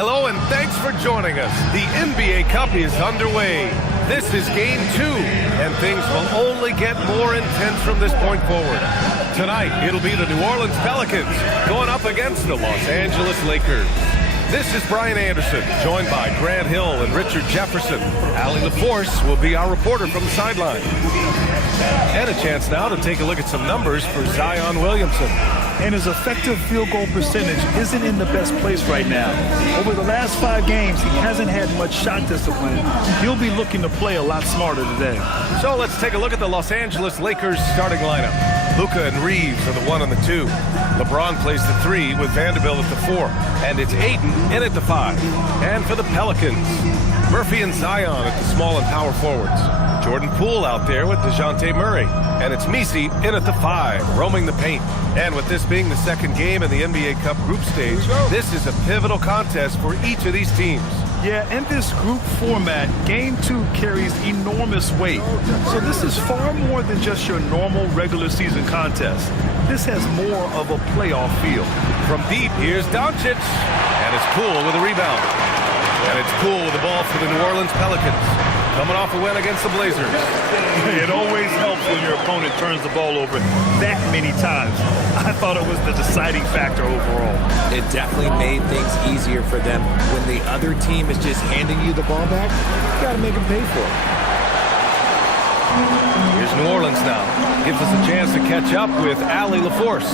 Hello and thanks for joining us. The NBA Cup is underway. This is Game 2, and things will only get more intense from this point forward. Tonight, it'll be the New Orleans Pelicans going up against the Los Angeles Lakers. This is Brian Anderson, joined by Grant Hill and Richard Jefferson. Allie LaForce will be our reporter from the sideline. And a chance now to take a look at some numbers for Zion Williamson. And his effective field goal percentage isn't in the best place right now. Over the last 5 games, he hasn't had much shot discipline. He'll be looking to play a lot smarter today. So let's take a look at the Los Angeles Lakers starting lineup. Luka and Reeves are the 1 and the 2. LeBron plays the 3 with Vanderbilt at the 4. And it's Ayton in at the 5. And for the Pelicans, Murphy and Zion at the small and power forwards. Jordan Poole out there with DeJounte Murray. And it's Messi in at the 5, roaming the paint. And with this being the second game in the NBA Cup group stage, this is a pivotal contest for each of these teams. Yeah, in this group format, Game 2 carries enormous weight. So this is far more than just your normal regular season contest. This has more of a playoff feel. From deep, here's Doncic. And it's Poole with a rebound. And it's Poole with the ball for the New Orleans Pelicans. Coming off a win against the Blazers. It always helps when your opponent turns the ball over that many times. I thought it was the deciding factor overall. It definitely made things easier for them. When the other team is just handing you the ball back, you got to make them pay for it. Here's New Orleans now. Gives us a chance to catch up with Allie LaForce.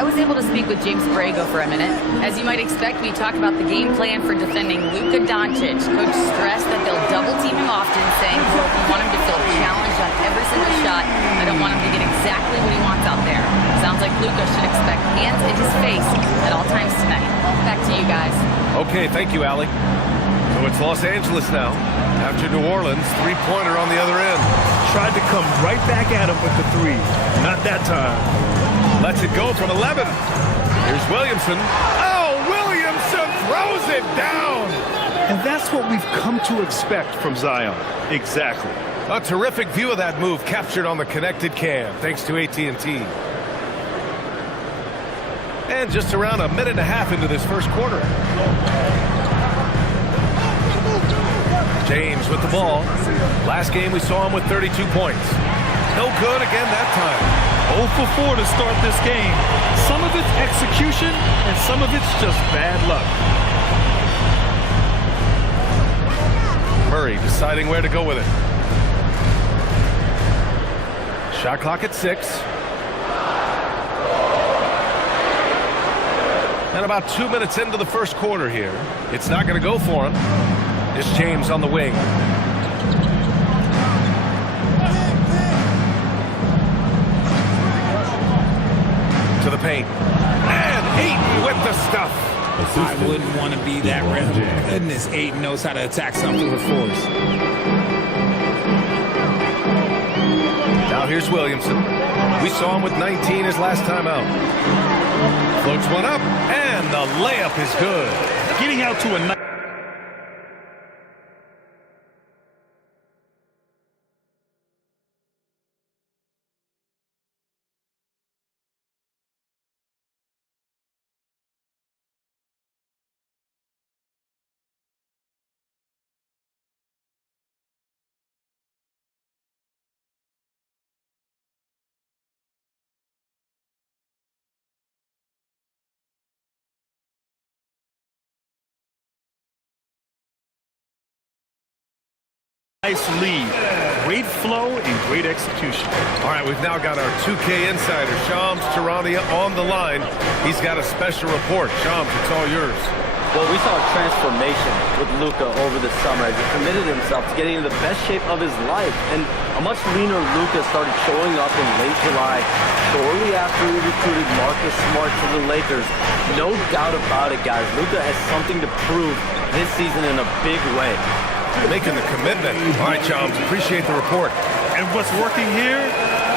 I was able to speak with James Borrego for a minute. As you might expect, we talked about the game plan for defending Luka Doncic. Coach stressed that they'll double team him often, saying, quote, "We want him to feel challenged on every single shot. I don't want him to get exactly what he wants out there." Sounds like Luka should expect hands in his face at all times tonight. Back to you guys. Okay, thank you, Allie. So it's Los Angeles now. After New Orleans, 3-pointer on the other end. Tried to come right back at him with the 3. Not that time. Lets it go from 11. Here's Williamson. Oh, Williamson throws it down. And that's what we've come to expect from Zion. Exactly. A terrific view of that move captured on the connected cam, thanks to AT&T. And just around a minute and a half into this first quarter. James with the ball. Last game we saw him with 32 points. No good again that time. 0 for 4 to start this game. Some of it's execution, and some of it's just bad luck. Murray deciding where to go with it. Shot clock at 6. And about 2 minutes into the first quarter here. It's not going to go for him. It's James on the wing. To the paint. And Ayton with the stuff. I wouldn't want to be that rim. Goodness, Ayton knows how to attack something with force. Now here's Williamson. We saw him with 19 his last time out. Floats one up, and the layup is good. Getting out to a nice lead. Great flow and great execution. All right, we've now got our 2K insider, Shams Charania, on the line. He's got a special report. Shams, it's all yours. Well, we saw a transformation with Luka over the summer as he committed himself to getting in the best shape of his life. And a much leaner Luka started showing up in late July, shortly after he recruited Marcus Smart to the Lakers. No doubt about it, guys. Luka has something to prove this season in a big way. Making the commitment. All right, Shams, appreciate the report. And what's working here,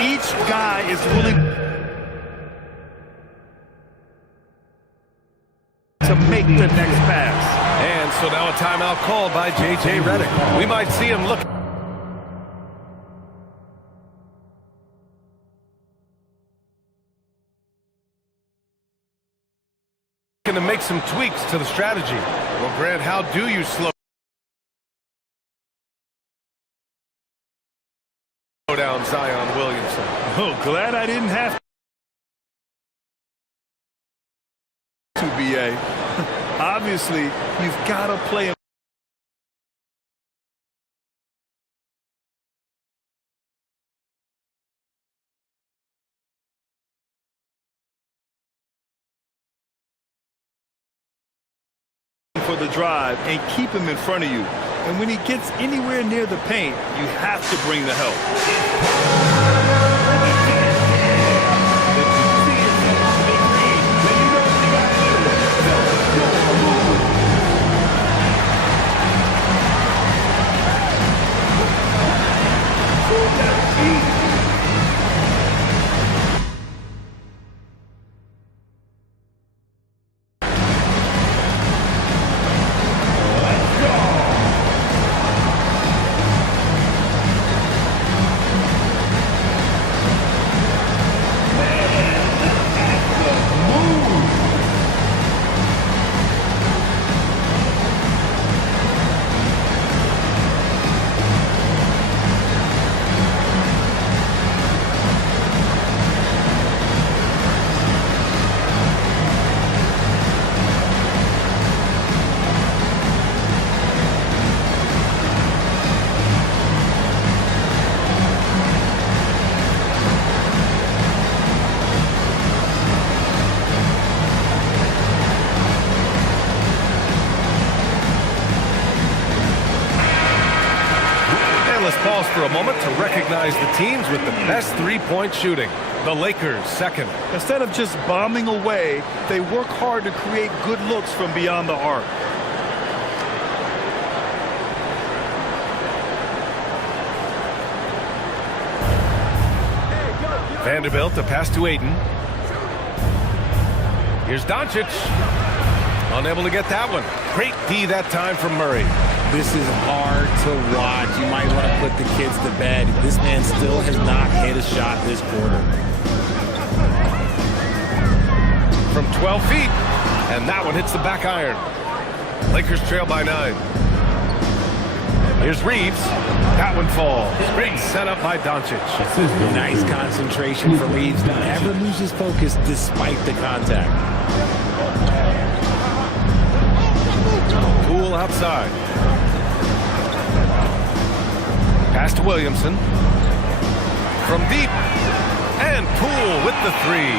each guy is willing to make the next pass. And so now a timeout called by J.J. Redick. We might see him look looking to make some tweaks to the strategy. Well, Grant, how do you slow down Zion Williamson? Oh, glad I didn't have to, BA. Obviously, you've got to play him for the drive and keep him in front of you. And when he gets anywhere near the paint, you have to bring the help. Let's pause for a moment to recognize the teams with the best three-point shooting. The Lakers, second. Instead of just bombing away, they work hard to create good looks from beyond the arc. Vanderbilt, a pass to Aiden. Here's Doncic. Unable to get that one. Great D that time from Murray. This is hard to watch. You might want to put the kids to bed. This man still has not hit a shot this quarter. From 12 feet, and that one hits the back iron. Lakers trail by 9. Here's Reeves. That one falls. Great setup by Doncic. Nice concentration for Reeves. Never loses focus despite the contact. Poole outside. Pass to Williamson. From deep. And Poole with the three.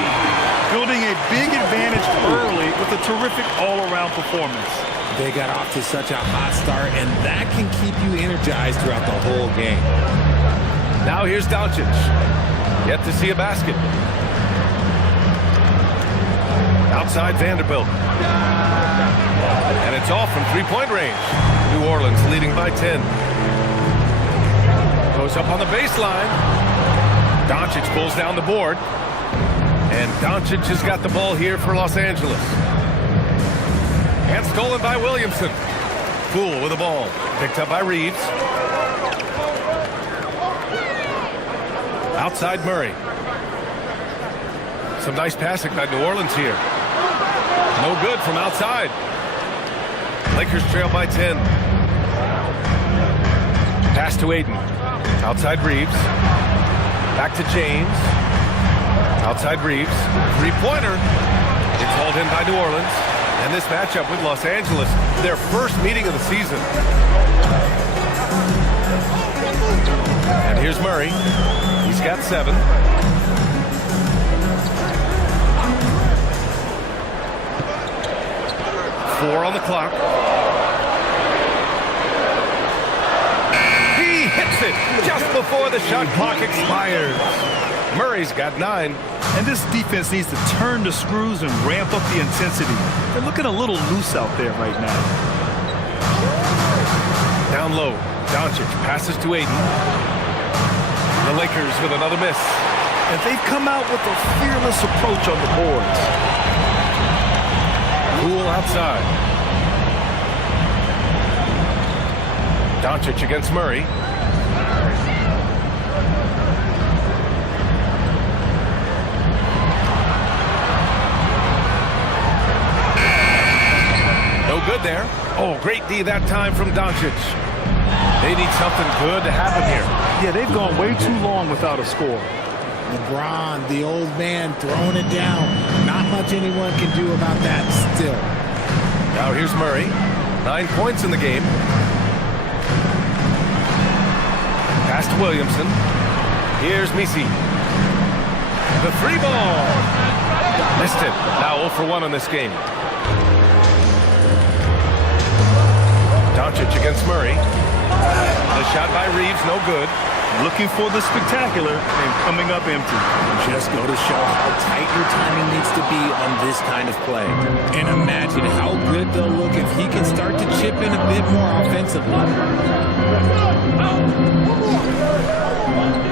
Building a big advantage early with a terrific all-around performance. They got off to such a hot start, and that can keep you energized throughout the whole game. Now here's Doncic. Yet to see a basket. Outside Vanderbilt. And it's off from three-point range. New Orleans leading by 10. Goes up on the baseline. Doncic pulls down the board. And Doncic has got the ball here for Los Angeles. And stolen by Williamson. Poole with the ball. Picked up by Reeves. Outside Murray. Some nice passing by New Orleans here. No good from outside. Lakers trail by 10. Pass to Aiden. Outside Reeves. Back to James. Outside Reeves. Three-pointer. It's hauled in by New Orleans. And this matchup with Los Angeles, their first meeting of the season. And here's Murray. He's got 7. Four on the clock. He hits it just before the shot clock expires. Murray's got 9. And this defense needs to turn the screws and ramp up the intensity. They're looking a little loose out there right now. Down low, Doncic passes to Aiden. The Lakers with another miss. And they've come out with a fearless approach on the boards. Poole outside. Doncic against Murray. there. Oh, great D that time from Doncic. They need something good to happen here. Yeah, they've gone way too long without a score. LeBron, the old man, throwing it down. Not much anyone can do about that still. Now here's Murray. 9 points in the game. Pass to Williamson. Here's Misi. The free ball. Missed it. Now 0 for 1 in this game. Doncic against Murray. The shot by Reeves, no good. Looking for the spectacular and coming up empty. Just go to show how tight your timing needs to be on this kind of play. And imagine how good they'll look if he can start to chip in a bit more offensively.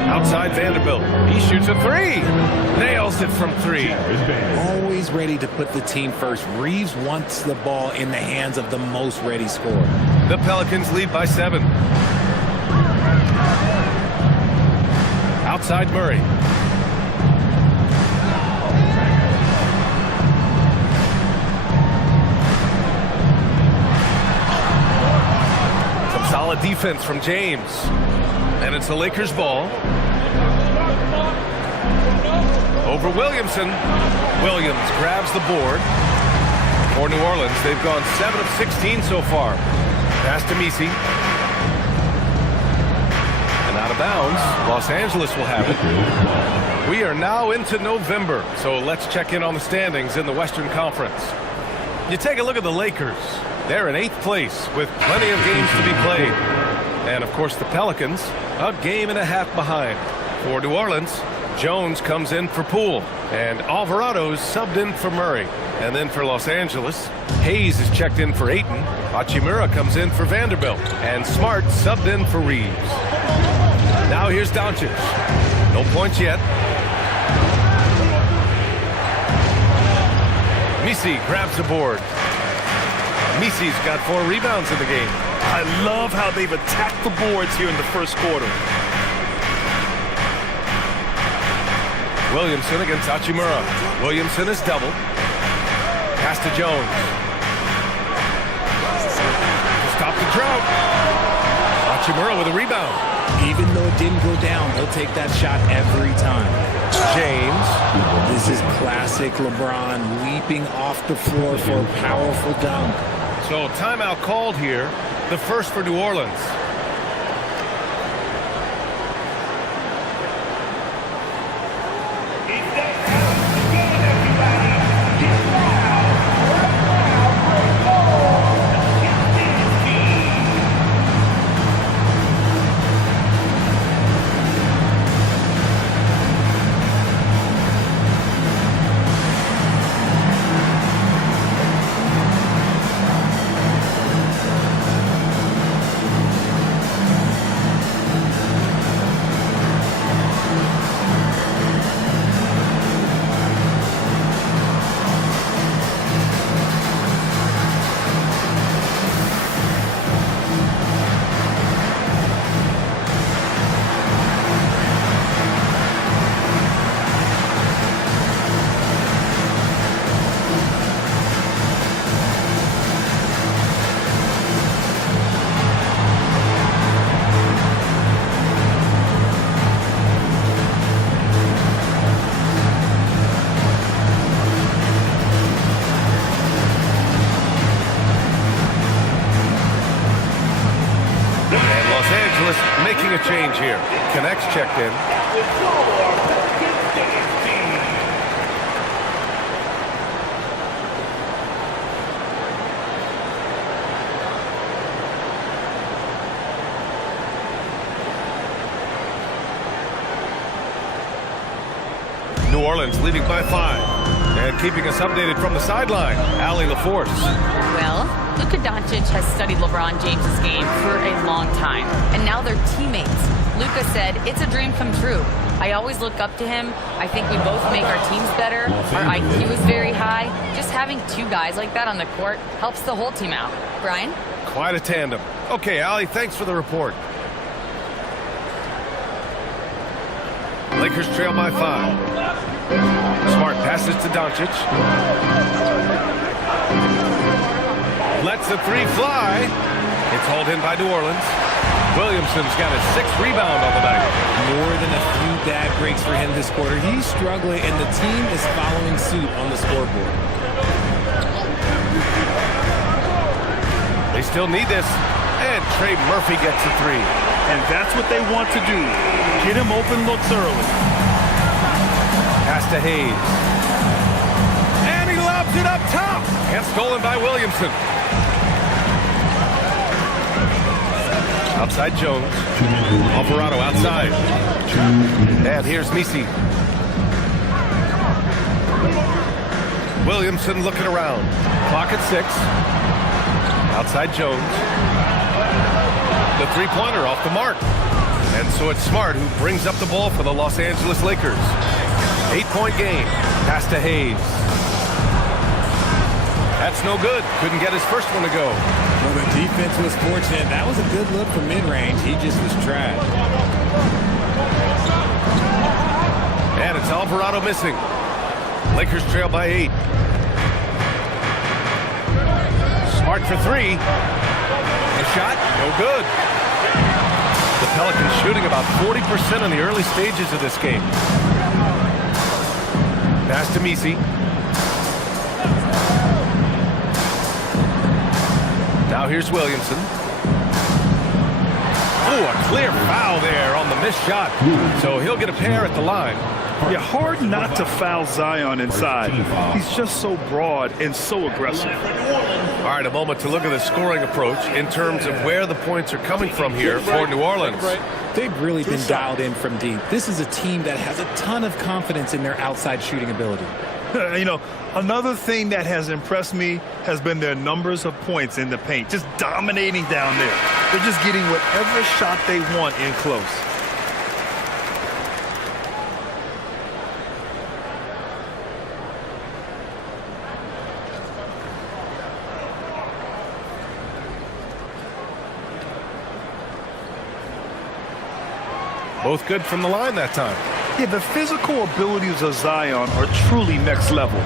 Outside Vanderbilt. He shoots a 3. Nails it from 3. Always ready to put the team first. Reeves wants the ball in the hands of the most ready scorer. The Pelicans lead by 7. Outside Murray. Some solid defense from James. And it's the Lakers' ball. Over Williamson. Williams grabs the board. For New Orleans, they've gone 7 of 16 so far. Pass to Misi. And out of bounds, Los Angeles will have it. We are now into November, so let's check in on the standings in the Western Conference. You take a look at the Lakers. They're in 8th place with plenty of games to be played. And, of course, the Pelicans, a game and a half behind. For New Orleans, Jones comes in for Poole, and Alvarado's subbed in for Murray. And then for Los Angeles, Hayes is checked in for Ayton, Hachimura comes in for Vanderbilt, and Smart subbed in for Reeves. Now here's Doncic. No points yet. Misi grabs the board. Misi's got 4 rebounds in the game. I love how they've attacked the boards here in the first quarter. Williamson against Hachimura. Williamson is doubled. Pass to Jones. To stop the drought. Hachimura with a rebound. Even though it didn't go down, he'll take that shot every time. James. This is classic LeBron, leaping off the floor for a powerful dunk. So timeout called here. The first for New Orleans. Making a change here. Connects checked in. New Orleans leading by 5. And keeping us updated from the sideline, Allie LaForce. Well, Luka Doncic has studied LeBron James's game for a long time, and now they're teammates. Luka said, "It's a dream come true. I always look up to him. I think we both make our teams better. Our IQ is very high. Just having 2 guys like that on the court helps the whole team out." Brian? Quite a tandem. Okay, Allie, thanks for the report. Lakers trail by 5. Smart passes to Doncic. Lets the three fly. It's hauled in by New Orleans. Williamson's got his 6th rebound on the night. More than a few bad breaks for him this quarter. He's struggling, and the team is following suit on the scoreboard. They still need this. And Trey Murphy gets the 3. And that's what they want to do. Get him open looks early. Pass to Hayes. And he lobs it up top. And stolen by Williamson. Outside Jones. Alvarado outside. And here's Misi. Williamson looking around. Clock at 6. Outside Jones. The three-pointer off the mark. And so it's Smart who brings up the ball for the Los Angeles Lakers. 8-point game. Pass to Hayes. That's no good. Couldn't get his first one to go. Well, the defense was fortunate. That was a good look from mid-range. He just was trash. And it's Alvarado missing. Lakers trail by 8. Smart for 3. A shot, no good. The Pelicans shooting about 40% in the early stages of this game. Pass to Misi. Now here's Williamson. Oh, a clear foul there on the missed shot. So he'll get a pair at the line. Yeah, hard not to foul Zion inside. He's just so broad and so aggressive. All right, a moment to look at the scoring approach in terms of where the points are coming from here for New Orleans. They've really been dialed in from deep. This is a team that has a ton of confidence in their outside shooting ability. You know, another thing that has impressed me has been their numbers of points in the paint, just dominating down there. They're just getting whatever shot they want in close. Both good from the line that time. Yeah, the physical abilities of Zion are truly next level.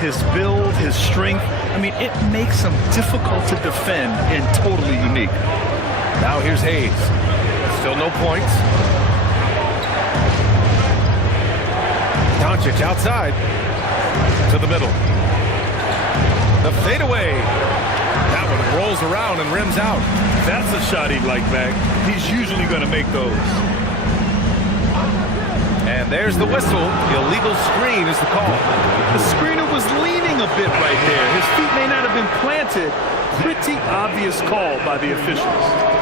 His build, his strength, I mean, it makes him difficult to defend and totally unique. Now here's Hayes. Still no points. Doncic outside. To the middle. The fadeaway. That one rolls around and rims out. That's a shot he'd like back. He's usually going to make those. And there's the whistle. Illegal screen is the call. The screener was leaning a bit right there. His feet may not have been planted. Pretty obvious call by the officials.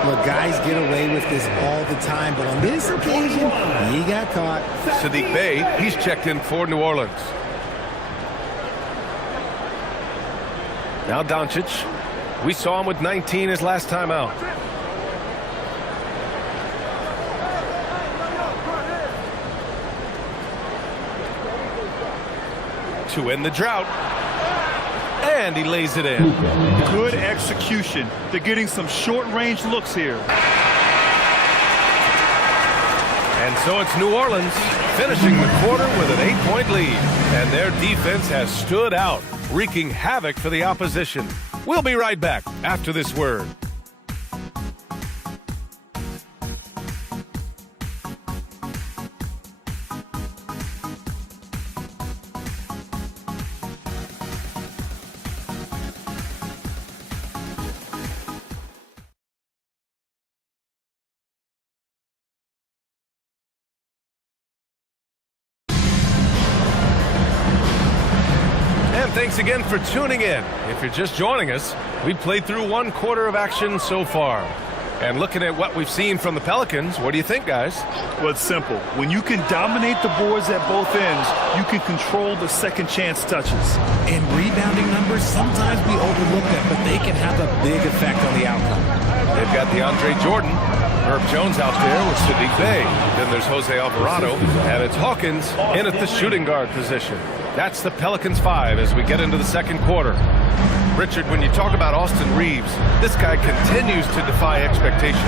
Look, guys get away with this all the time, but on this occasion, he got caught. Sadiq Bey, he's checked in for New Orleans. Now Doncic. We saw him with 19 his last time out. To end the drought. And he lays it in. Good execution. They're getting some short-range looks here. And so it's New Orleans finishing the quarter with an 8-point lead. And their defense has stood out, wreaking havoc for the opposition. We'll be right back after this word. Thanks again for tuning in. If you're just joining us, we've played through one quarter of action so far. And looking at what we've seen from the Pelicans, what do you think, guys? Well, it's simple. When you can dominate the boards at both ends, you can control the second chance touches. And rebounding numbers, sometimes we overlook them, but they can have a big effect on the outcome. They've got DeAndre Jordan, Herb Jones out there with Sadiq Bey. Then there's Jose Alvarado, and it's Hawkins in at the shooting guard position. That's the Pelicans 5 as we get into the second quarter. Richard, when you talk about Austin Reeves, this guy continues to defy expectations.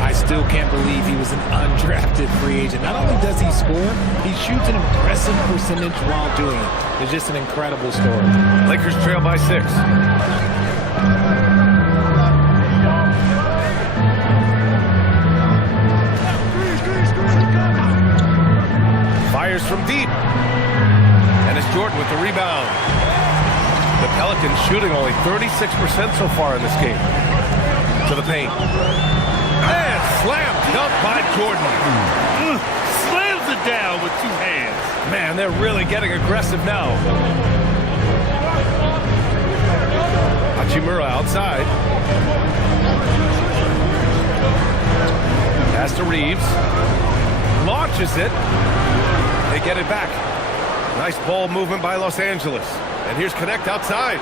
I still can't believe he was an undrafted free agent. Not only does he score, he shoots an impressive percentage while doing it. It's just an incredible story. Lakers trail by 6. from deep. And it's Jordan with the rebound. The Pelicans shooting only 36% so far in this game. To the paint. And slam dunk by Jordan. Slams it down with two hands. Man, they're really getting aggressive now. Hachimura outside. Pass to Reeves. Launches it. They get it back. Nice ball movement by Los Angeles. And here's Connect outside.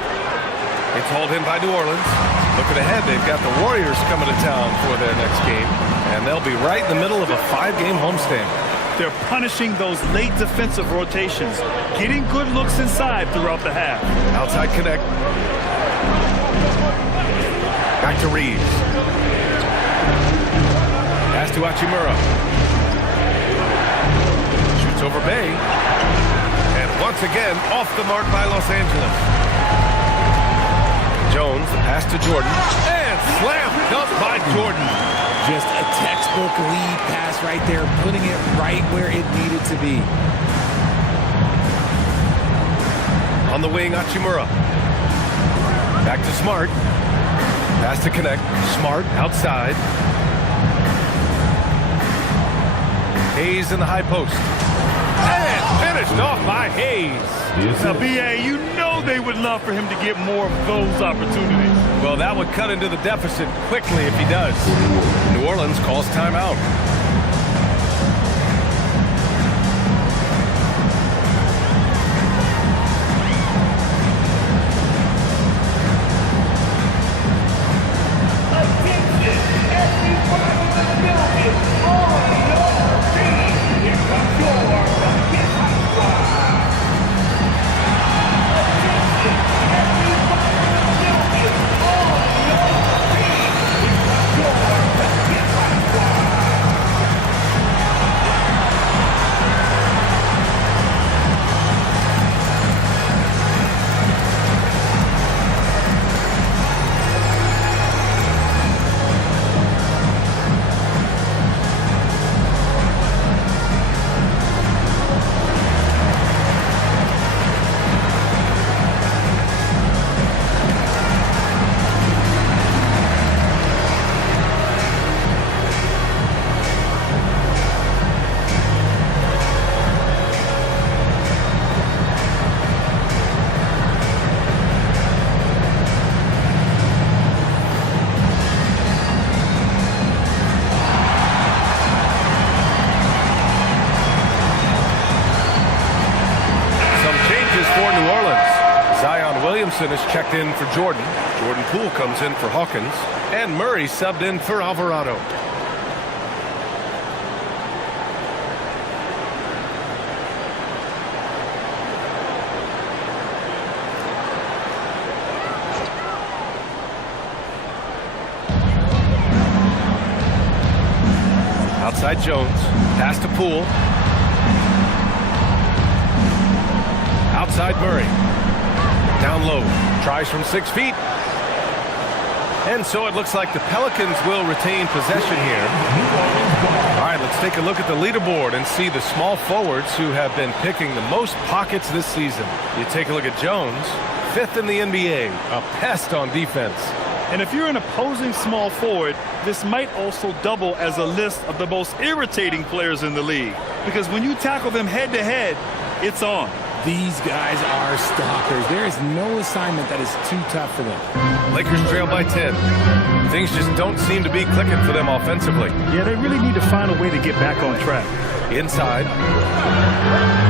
It's hauled in by New Orleans. Looking ahead, they've got the Warriors coming to town for their next game. And they'll be right in the middle of a 5-game homestand. They're punishing those late defensive rotations, getting good looks inside throughout the half. Outside Connect. Back to Reeves. Pass to Hachimura. Shoots over Bay. And once again, off the mark by Los Angeles. Jones, the pass to Jordan. And slam dunk by Jordan. Just a textbook lead pass right there, putting it right where it needed to be. On the wing, Hachimura. Back to Smart. Pass to Connect. Smart outside. Hayes in the high post. And finished off by Hayes. Now, B.A., you know they would love for him to get more of those opportunities. Well, that would cut into the deficit quickly if he does. New Orleans calls timeout. Is checked in for Jordan. Jordan Poole comes in for Hawkins. And Murray subbed in for Alvarado. Outside Jones. Pass to Poole. Outside Murray. Down low, tries from 6 feet. And so it looks like the Pelicans will retain possession here. All right, let's take a look at the leaderboard and see the small forwards who have been picking the most pockets this season. You take a look at Jones, 5th in the NBA, a pest on defense. And if you're an opposing small forward, this might also double as a list of the most irritating players in the league. Because when you tackle them head-to-head, it's on. These guys are stalkers. There is no assignment that is too tough for them. Lakers trail by 10. Things just don't seem to be clicking for them offensively. Yeah, they really need to find a way to get back on track. Inside.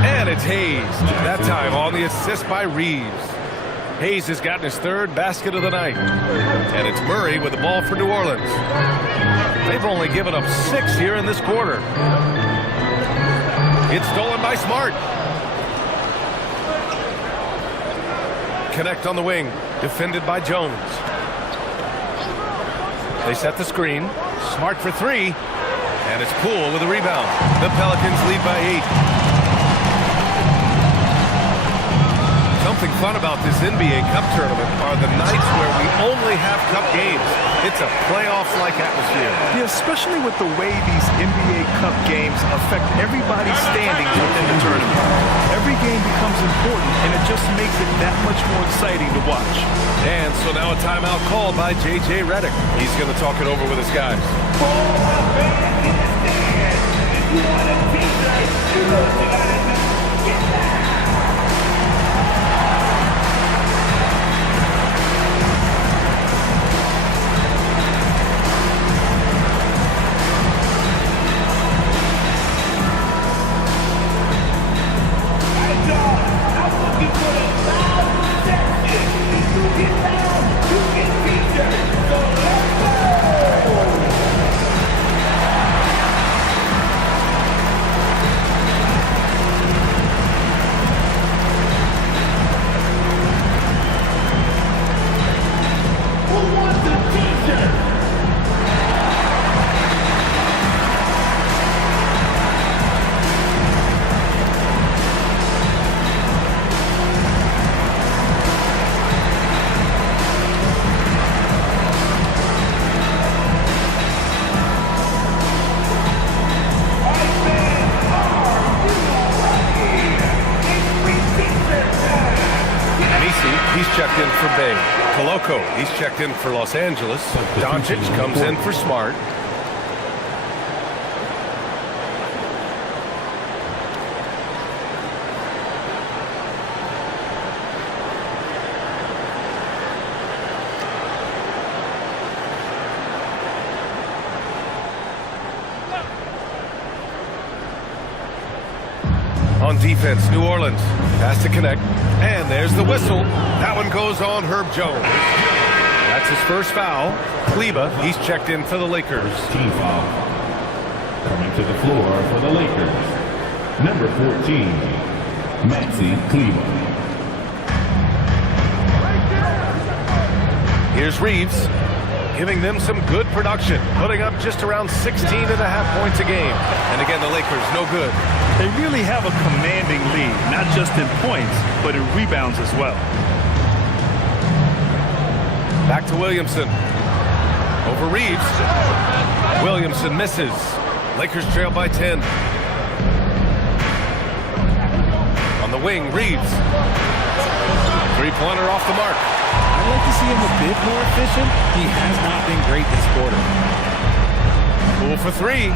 And it's Hayes. That time on the assist by Reeves. Hayes has gotten his 3rd basket of the night. And it's Murray with the ball for New Orleans. They've only given up 6 here in this quarter. It's stolen by Smart. Connect on the wing, defended by Jones. They set the screen. Smart for 3. And it's Poole with a rebound. The Pelicans lead by 8. something fun about this NBA Cup tournament are the nights where we only have Cup games. It's a playoff-like atmosphere. Yeah, especially with the way these NBA Cup games affect everybody's standings within the tournament. Every game becomes important, and it just makes it that much more exciting to watch. And so now a timeout called by J.J. Redick. He's going to talk it over with his guys. He's checked in for Bay. Coloco, he's checked in for Los Angeles. Doncic comes in for Smart. On defense, New Orleans has to connect. And there's the whistle. That one goes on Herb Jones. That's his first foul. Kleba, he's checked in for the Lakers. Team foul. Coming to the floor for the Lakers. Number 14, Maxi Kleba. Here's Reeves, giving them some good production, putting up just around 16.5 points a game. And again, the Lakers, no good. They really have a commanding lead, not just in points, but in rebounds as well. Back to Williamson. Over Reeves. Williamson misses. Lakers trail by 10. On the wing, Reeves. Three-pointer off the mark. I'd like to see him a bit more efficient. He has not been great this quarter. Poole for three.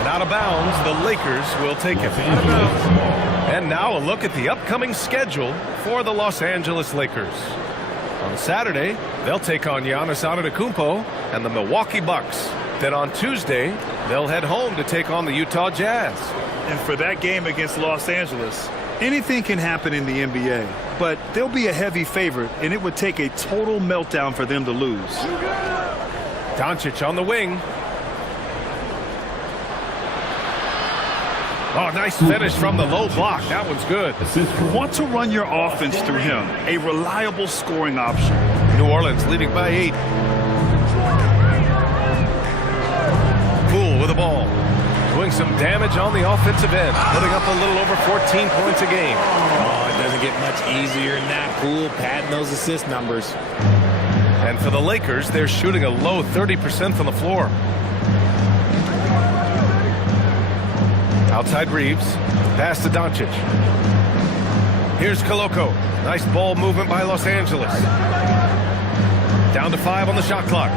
And out of bounds, the Lakers will take it. And now a look at the upcoming schedule for the Los Angeles Lakers. On Saturday, they'll take on Giannis Antetokounmpo and the Milwaukee Bucks. Then on Tuesday, they'll head home to take on the Utah Jazz. And for that game against Los Angeles, anything can happen in the NBA, but they'll be a heavy favorite, and it would take a total meltdown for them to lose. Doncic on the wing. Oh, nice finish from the low block. That one's good. You want to run your offense through him, a reliable scoring option. New Orleans leading by 8. Poole with the ball. Doing some damage on the offensive end. Putting up a little over 14 points a game. Oh, it doesn't get much easier than that. Poole padding those assist numbers. And for the Lakers, they're shooting a low 30% from the floor. Outside Reeves. Pass to Doncic. Here's Coloco. Nice ball movement by Los Angeles. Down to 5 on the shot clock.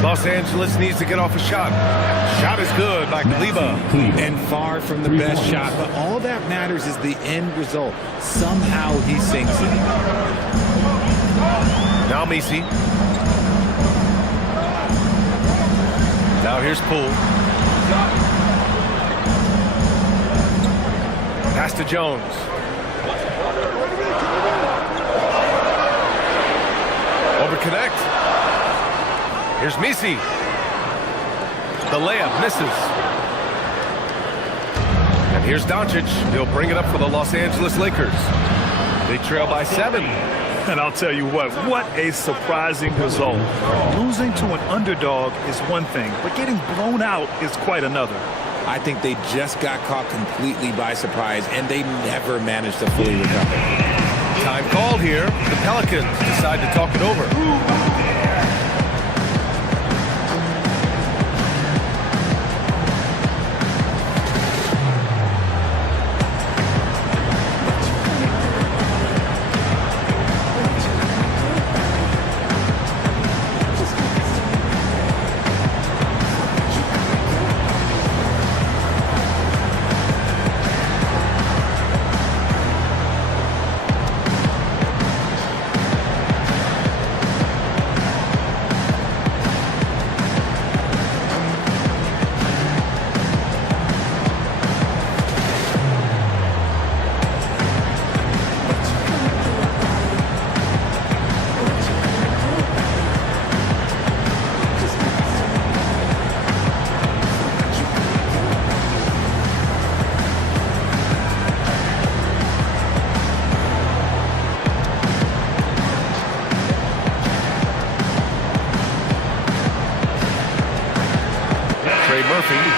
Los Angeles needs to get off a shot. Shot is good by Kleba. And far from the best shot, but all that matters is the end result. Somehow he sinks it. Now Messi. Now here's Poole. Pass to Jones. Over connect. Here's Messi. The layup misses. And here's Doncic. He'll bring it up for the Los Angeles Lakers. They trail by 7. And I'll tell you what a surprising result. Losing to an underdog is one thing, but getting blown out is quite another. I think they just got caught completely by surprise, and they never managed to fully recover. Time called here. The Pelicans decide to talk it over.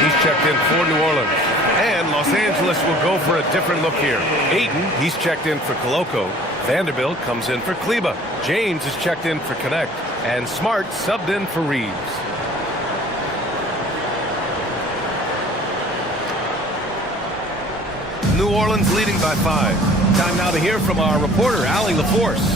He's checked in for New Orleans. And Los Angeles will go for a different look here. Ayton, he's checked in for Coloco. Vanderbilt comes in for Kleba. James is checked in for Connect. And Smart subbed in for Reeves. New Orleans leading by 5. Time now to hear from our reporter, Allie LaForce.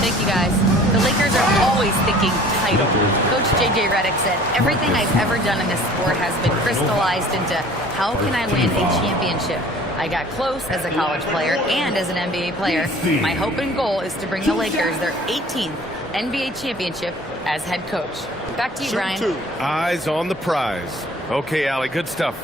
Thank you, guys. The Lakers are always thinking title. Coach J.J. Redick said, everything I've ever done in this sport has been crystallized into how can I win a championship. I got close as a college player and as an NBA player. My hope and goal is to bring the Lakers their 18th NBA championship as head coach. Back to you, Brian. Eyes on the prize. Okay, Allie, good stuff.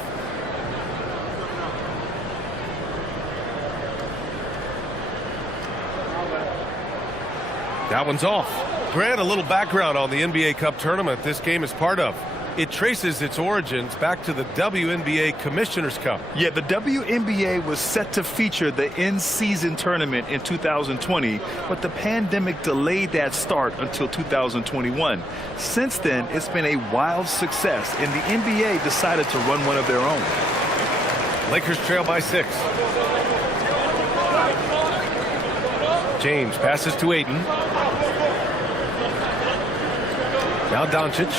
That one's off. Grant, a little background on the NBA Cup tournament this game is part of. It traces its origins back to the WNBA Commissioner's Cup. Yeah, the WNBA was set to feature the in-season tournament in 2020, but the pandemic delayed that start until 2021. Since then, it's been a wild success, and the NBA decided to run one of their own. Lakers trail by 6. James passes to Ayton. Now Doncic.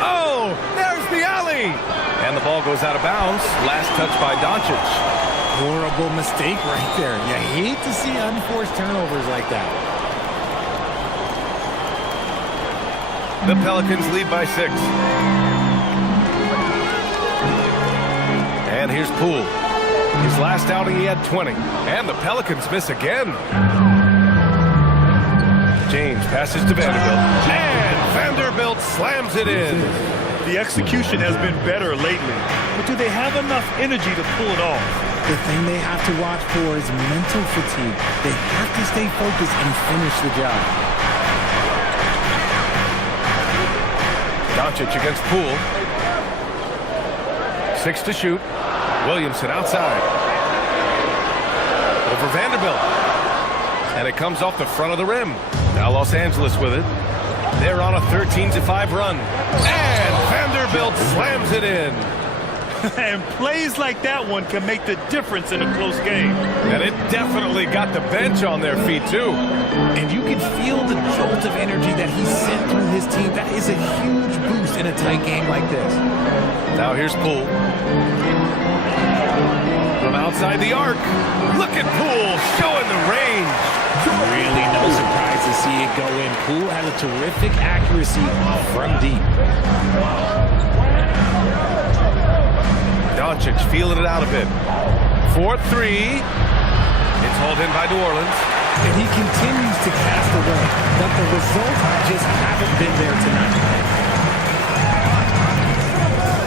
Oh, there's the alley! And the ball goes out of bounds. Last touch by Doncic. Horrible mistake right there. You hate to see unforced turnovers like that. The Pelicans lead by 6. And here's Poole. His last outing, he had 20. And the Pelicans miss again. James passes to Vanderbilt. And Vanderbilt slams it in. The execution has been better lately, but do they have enough energy to pull it off? The thing they have to watch for is mental fatigue. They have to stay focused and finish the job. Doncic against Poole. 6 to shoot. Williamson outside. Over Vanderbilt. And it comes off the front of the rim. Now Los Angeles with it. They're on a 13-5 run. And Vanderbilt slams it in. And plays like that one can make the difference in a close game. And it definitely got the bench on their feet, too. And you can feel the jolt of energy that he sent through his team. That is a huge boost in a tight game like this. Now here's Poole. From outside the arc. Look at Poole showing the range. Really no surprise to see it go in. Poole has a terrific accuracy from deep. Doncic feeling it out a bit. 4-3. It's hauled in by New Orleans. And he continues to cast away, but the results just haven't been there tonight.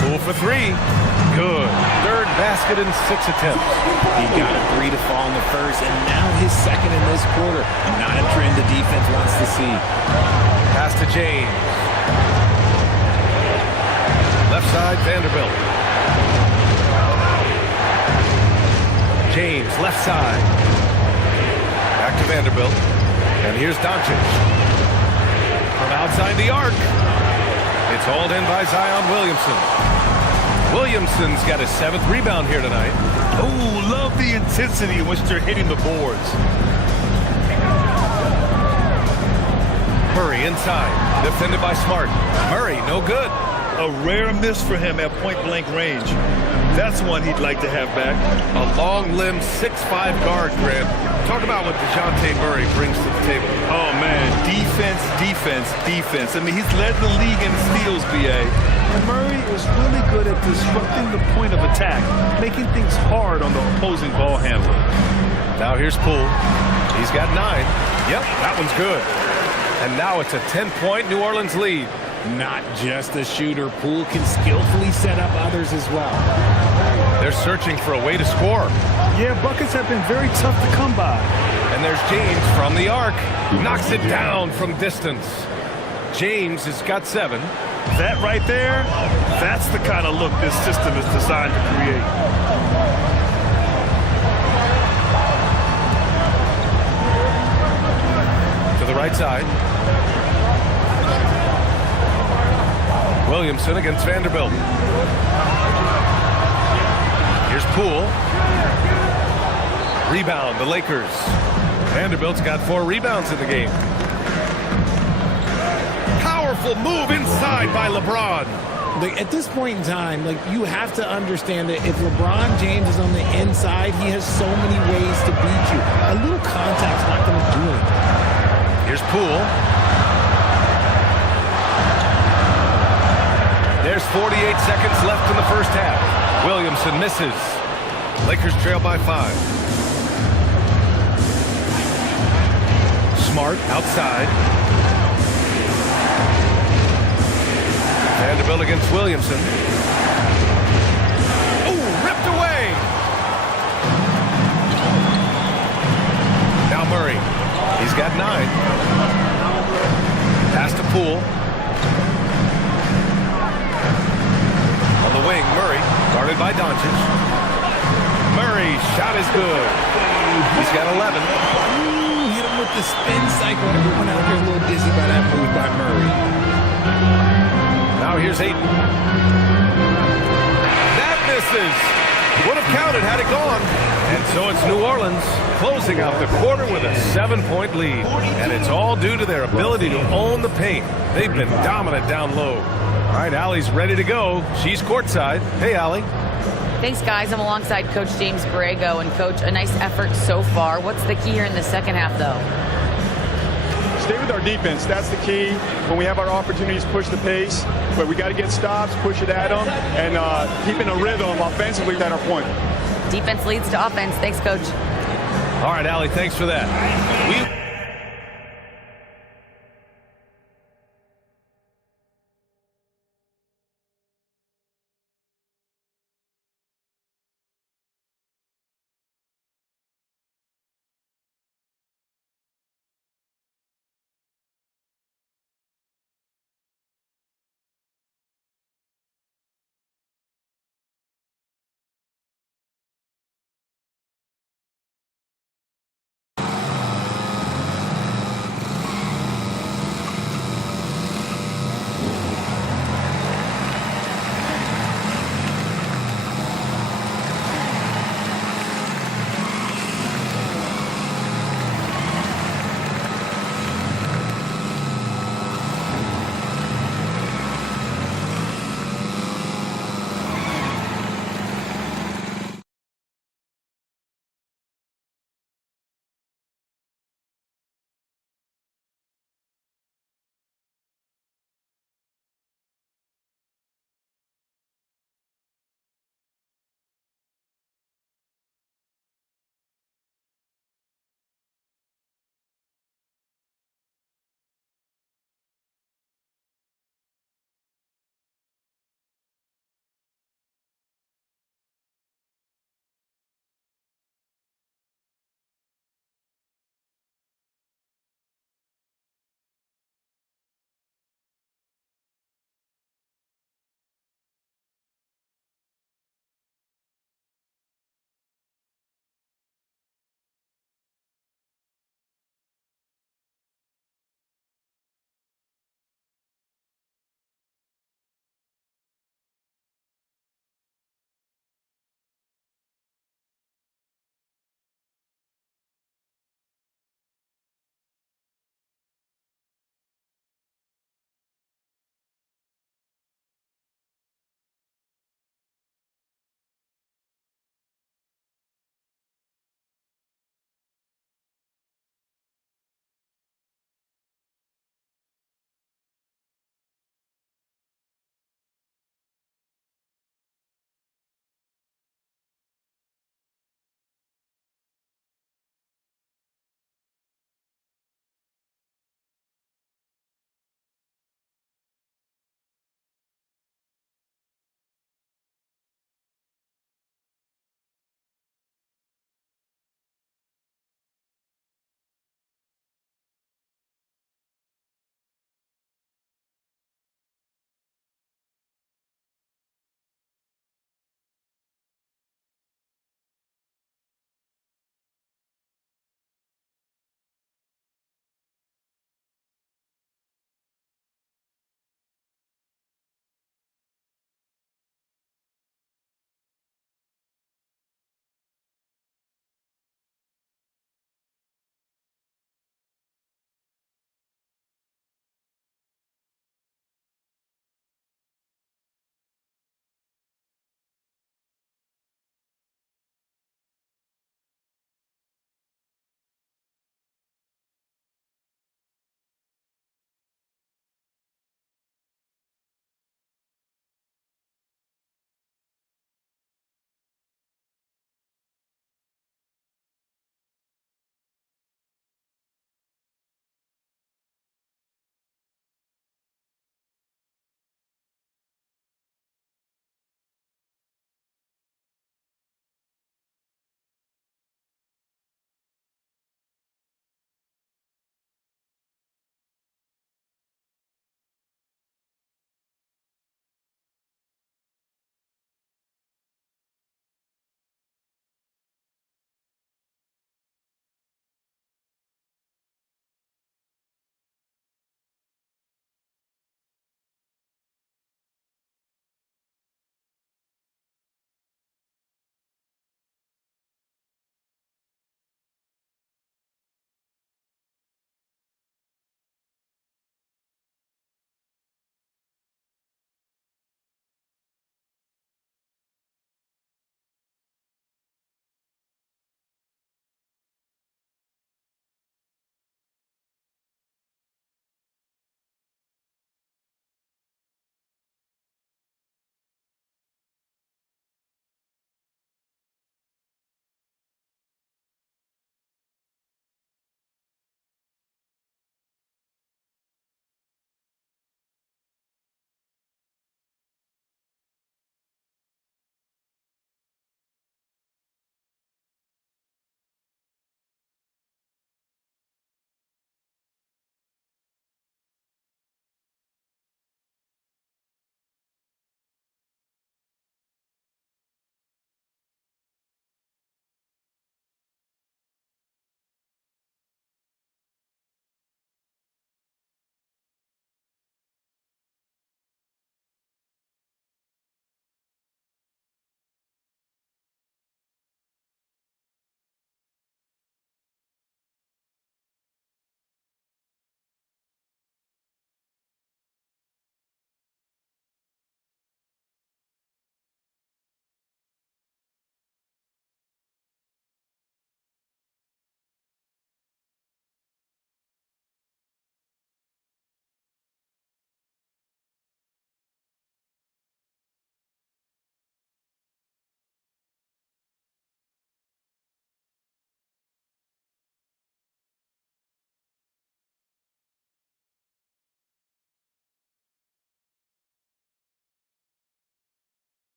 Poole for 3. Good. Third basket in 6 attempts. He got a 3 to fall in the first, and now his second in this quarter. Not a trend the defense wants to see. Pass to James. Left side, Vanderbilt. James, left side. Back to Vanderbilt. And here's Doncic. From outside the arc. It's hauled in by Zion Williamson. Williamson's got his 7th rebound here tonight. Oh, love the intensity in which they're hitting the boards. Murray inside, defended by Smart. Murray, no good. A rare miss for him at point-blank range. That's one he'd like to have back. A long-limbed 6'5" guard, Grant. Talk about what DeJounte Murray brings to the table. Oh, man, defense, defense, defense. I mean, he's led the league in steals, B.A. And Murray is really good at disrupting the point of attack, making things hard on the opposing ball handler. Now here's Poole. He's got 9. Yep, that one's good. And now it's a 10-point New Orleans lead. Not just a shooter. Poole can skillfully set up others as well. They're searching for a way to score. Yeah, buckets have been very tough to come by. And there's James from the arc. Knocks it down from distance. James has got 7. That right there, that's the kind of look this system is designed to create. To the right side. Williamson against Vanderbilt. Here's Poole. Rebound, the Lakers. Vanderbilt's got 4 rebounds in the game. Powerful move inside by LeBron. At this point in time, you have to understand that if LeBron James is on the inside, he has so many ways to beat you. A little contact's not going to do anything. Here's Poole. There's 48 seconds left in the first half. Williamson misses. Lakers trail by 5. Smart outside. Vanderbilt against Williamson. Oh, ripped away. Now Murray. He's got 9. Pass to Poole. On the wing, Murray, guarded by Doncic. Murray, shot is good. He's got 11. Ooh, hit him with the spin cycle. Everyone out there is a little dizzy by that move by Murray. Now here's Ayton. That misses. Would have counted had it gone. And so it's New Orleans closing out the quarter with a 7-point lead. And it's all due to their ability to own the paint. They've been dominant down low. All right, Allie's ready to go. She's courtside. Hey, Allie. Thanks, guys. I'm alongside Coach James Borrego. And, Coach, a nice effort so far. What's the key here in the second half, though? Stay with our defense. That's the key. When we have our opportunities, push the pace. But we got to get stops, push it at them, and keeping a rhythm offensively at our point. Defense leads to offense. Thanks, Coach. All right, Allie, thanks for that.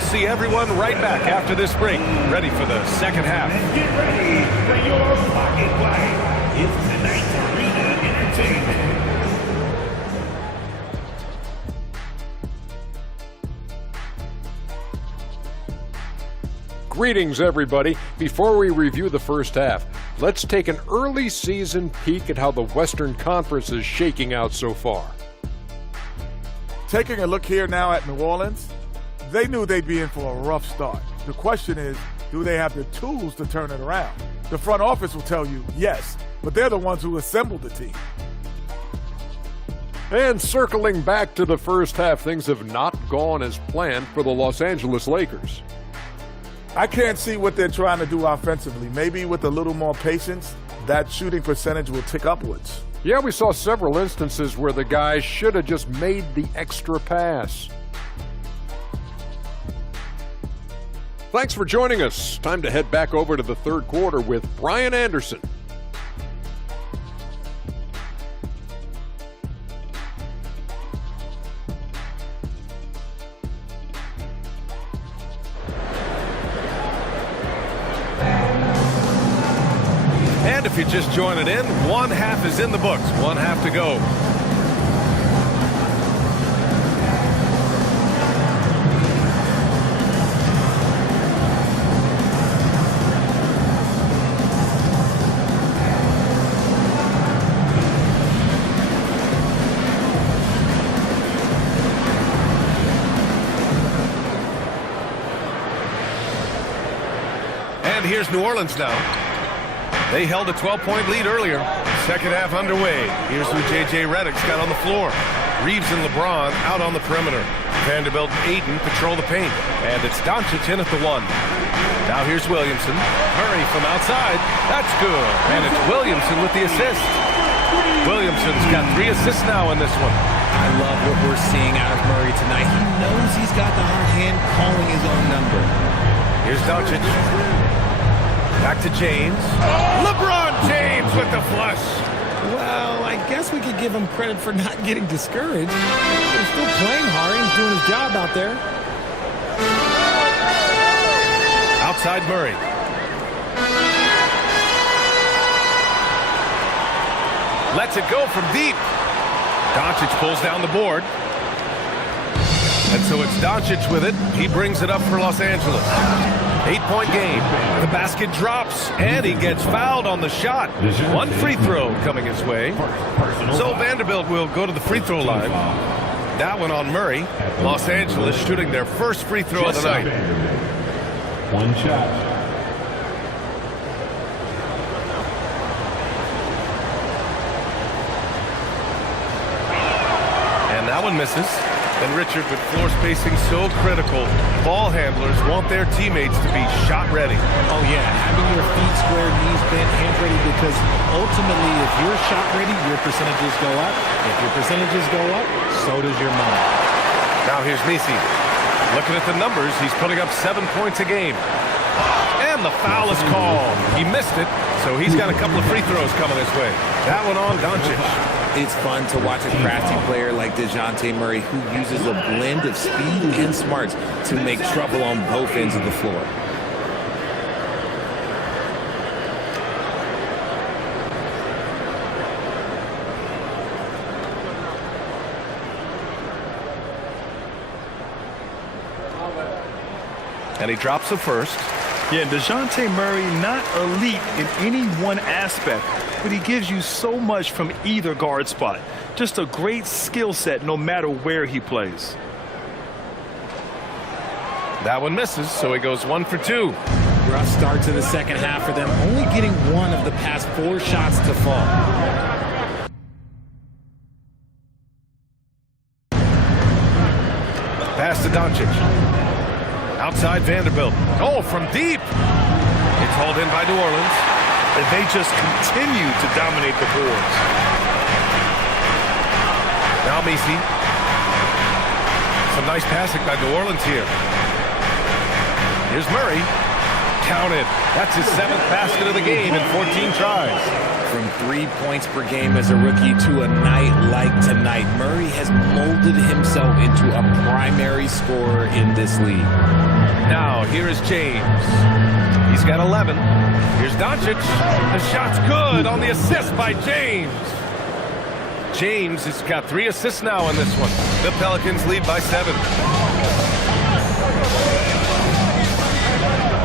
we'll see everyone right back after this break, ready for the second half. Get ready for your pocket play. It's tonight's Arena Entertainment. Greetings, everybody. Before we review the first half, let's take an early season peek at how the Western Conference is shaking out so far. Taking a look here now at New Orleans, they knew they'd be in for a rough start. The question is, do they have the tools to turn it around? The front office will tell you yes, but they're the ones who assembled the team. And circling back to the first half, things have not gone as planned for the Los Angeles Lakers. I can't see what they're trying to do offensively. Maybe with a little more patience, that shooting percentage will tick upwards. Yeah, we saw several instances where the guys should have just made the extra pass. Thanks for joining us. Time to head back over to the third quarter with Brian Anderson. And if you're just joining in, one half is in the books, one half to go. And here's New Orleans now. They held a 12-point lead earlier. Second half underway. Here's who J.J. Redick's got on the floor. Reeves and LeBron out on the perimeter. Vanderbilt and Ayton patrol the paint. And it's Doncic in at the one. Now here's Williamson. Murray from outside. That's good. And it's Williamson with the assist. Williamson's got 3 assists now in this one. I love what we're seeing out of Murray tonight. He knows he's got the hot hand calling his own number. Here's Doncic. Back to James. LeBron James with the flush. Well, I guess we could give him credit for not getting discouraged. He's still playing hard and he's doing his job out there. Outside Murray. Lets it go from deep. Doncic pulls down the board. And so it's Doncic with it. He brings it up for Los Angeles. 8-point game. The basket drops, and he gets fouled on the shot. One free throw coming his way. So Vanderbilt will go to the free throw line. That one on Murray. Los Angeles shooting their first free throw of the night. One shot. And that one misses. And Richard, with floor spacing so critical, ball handlers want their teammates to be shot ready. Oh, yeah, having your feet square, knees bent, hands ready, because ultimately, if you're shot ready, your percentages go up. If your percentages go up, so does your money. Now here's Nisi. Looking at the numbers, he's putting up 7 points a game. And the foul is called. He missed it, so he's got a couple of free throws coming his way. That one on Doncic. It's fun to watch a crafty player like DeJounte Murray who uses a blend of speed and smarts to make trouble on both ends of the floor. And he drops the first. Yeah, DeJounte Murray, not elite in any one aspect, but he gives you so much from either guard spot. Just a great skill set no matter where he plays. That one misses, so he goes 1 for 2. Rough start to the second half for them, only getting 1 of the past 4 shots to fall. Pass to Doncic. Outside Vanderbilt. Oh, from deep. It's hauled in by New Orleans. And they just continue to dominate the boards. Now Misi. Some nice passing by New Orleans here. Here's Murray. counted. That's his 7th basket of the game in 14 tries. From 3 points per game as a rookie to a night like tonight, Murray has molded himself into a primary scorer in this league. Now, here is James. He's got 11. Here's Doncic. The shot's good on the assist by James. James has got 3 assists now in this one. The Pelicans lead by 7.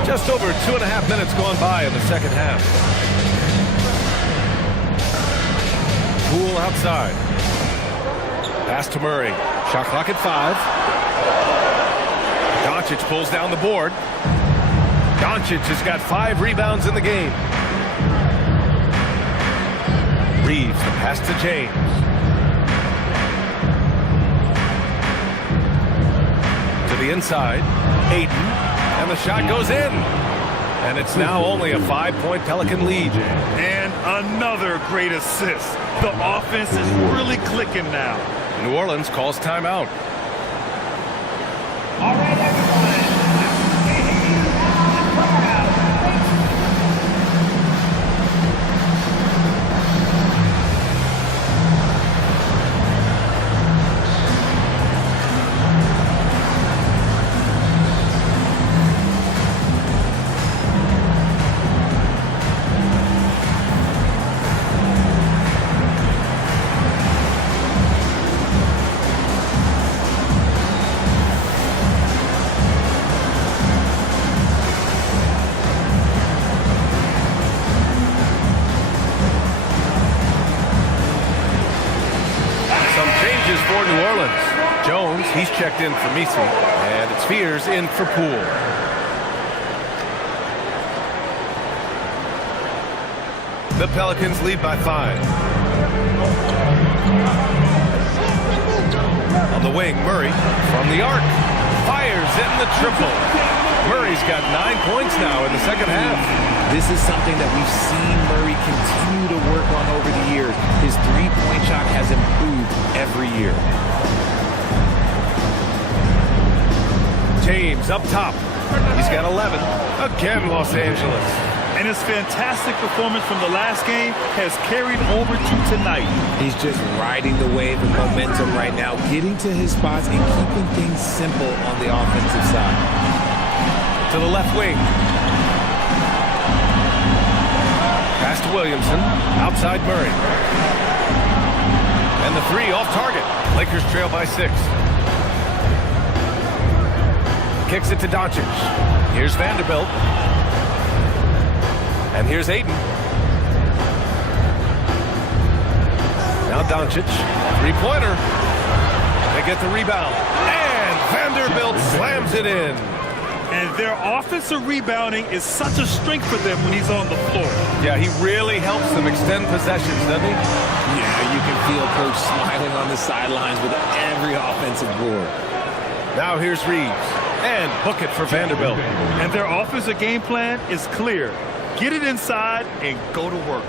Just over 2.5 minutes gone by in the second half. Poole outside. Pass to Murray. Shot clock at 5. Doncic pulls down the board. Doncic has got 5 rebounds in the game. Reeves, the pass to James. To the inside. Ayton. And the shot goes in. And it's now only a 5-point Pelican lead. And another great assist. The offense is really clicking now. New Orleans calls timeout. All right, everyone. For New Orleans. Jones, he's checked in for Messi, and it's Fears in for Poole. The Pelicans lead by 5. On the wing, Murray from the arc. Fires in the triple. Murray's got 9 points now in the second half. This is something that we've seen Murray continue to work on over the years. His 3-point shot has improved every year. James up top. He's got 11. Again, Los Angeles. And his fantastic performance from the last game has carried over to tonight. He's just riding the wave of momentum right now, getting to his spots and keeping things simple on the offensive side. To the left wing. Pass to Williamson. Outside Murray. And the 3 off target. Lakers trail by 6. Kicks it to Doncic. Here's Vanderbilt. And here's Ayton. Now Doncic. 3-pointer. They get the rebound. And Vanderbilt slams it in. And their offensive rebounding is such a strength for them when he's on the floor. Yeah, he really helps them extend possessions, doesn't he? Yeah, you can feel Coach smiling on the sidelines with every offensive board. Now here's Reeves. And book it for Vanderbilt. And their offensive game plan is clear. Get it inside and go to work.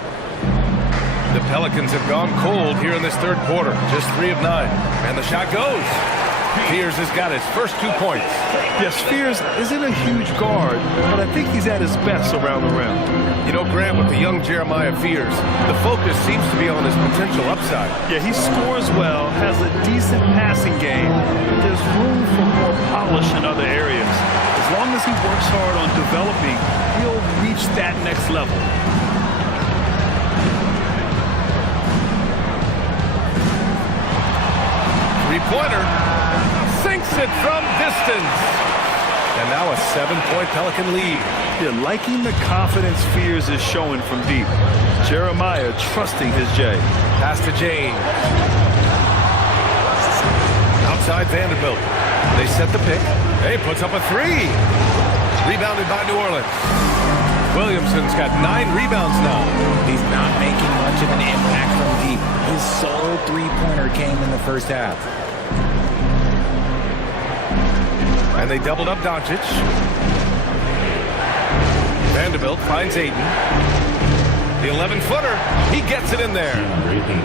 The Pelicans have gone cold here in this third quarter. Just 3 of 9. And the shot goes. Fears has got his first 2 points. Yes, Fears isn't a huge guard, but I think he's at his best around the rim. You know, Grant, with the young Jeremiah Fears, the focus seems to be on his potential upside. Yeah, he scores well, has a decent passing game, but there's room for more polish in other areas. As long as he works hard on developing, he'll reach that next level. Three-pointer. Sinks it from distance. And now a 7-point Pelican lead. You're liking the confidence Fears is showing from deep. Jeremiah trusting his J. Pass to James. Outside Vanderbilt. They set the pick. He puts up a 3. Rebounded by New Orleans. Williamson's got 9 rebounds now. He's not making much of an impact from deep. His sole 3-pointer came in the first half. And they doubled up Doncic. Vanderbilt finds Ayton. The 11-footer. He gets it in there.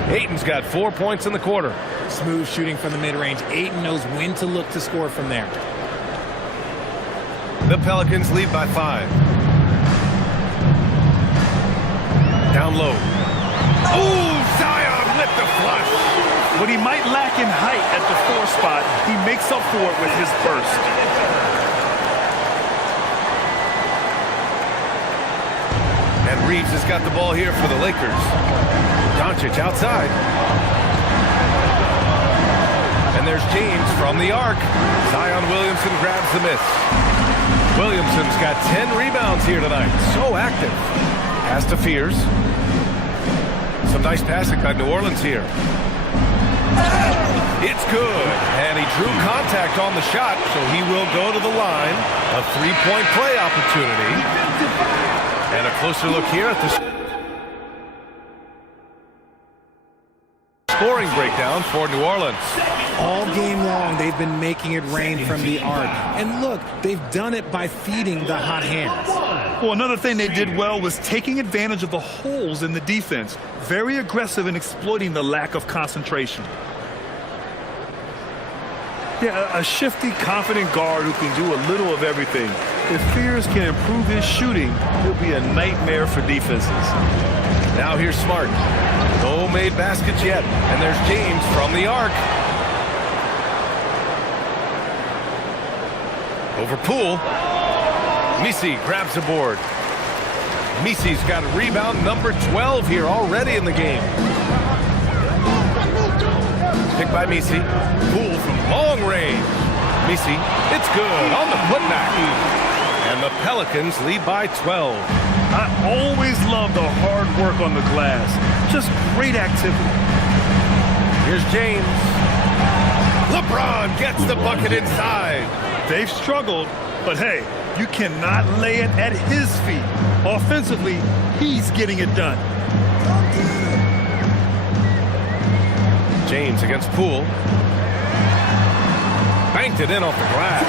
Ayton's got 4 points in the quarter. Smooth shooting from the mid-range. Ayton knows when to look to score from there. The Pelicans lead by 5. Down low. Oh, Zion with the flush. What he might lack in height at the 4 spot, he makes up for it with his burst. And Reeves has got the ball here for the Lakers. Doncic outside. And there's James from the arc. Zion Williamson grabs the miss. Williamson's got 10 rebounds here tonight. So active. Pass to Fears. Some nice passing by New Orleans here. It's good. And he drew contact on the shot, so he will go to the line. A 3-point play opportunity. And a closer look here at the scoring breakdown for New Orleans. All game long, they've been making it rain from the arc. And look, they've done it by feeding the hot hands. Well, another thing they did well was taking advantage of the holes in the defense. Very aggressive in exploiting the lack of concentration. Yeah, a shifty, confident guard who can do a little of everything. If Fears can improve his shooting, he'll be a nightmare for defenses. Now here's Smart. No made baskets yet. And there's James from the arc. Over Poole. Misi grabs the board. Misi's got rebound number 12 here already in the game. Picked by Misi. Poole from long range. Misi, it's good on the putback. And the Pelicans lead by 12. I always love the hard work on the glass. Just great activity. Here's James. LeBron gets the bucket inside. They've struggled, but hey, you cannot lay it at his feet. Offensively, he's getting it done. James against Poole. Banked it in off the glass.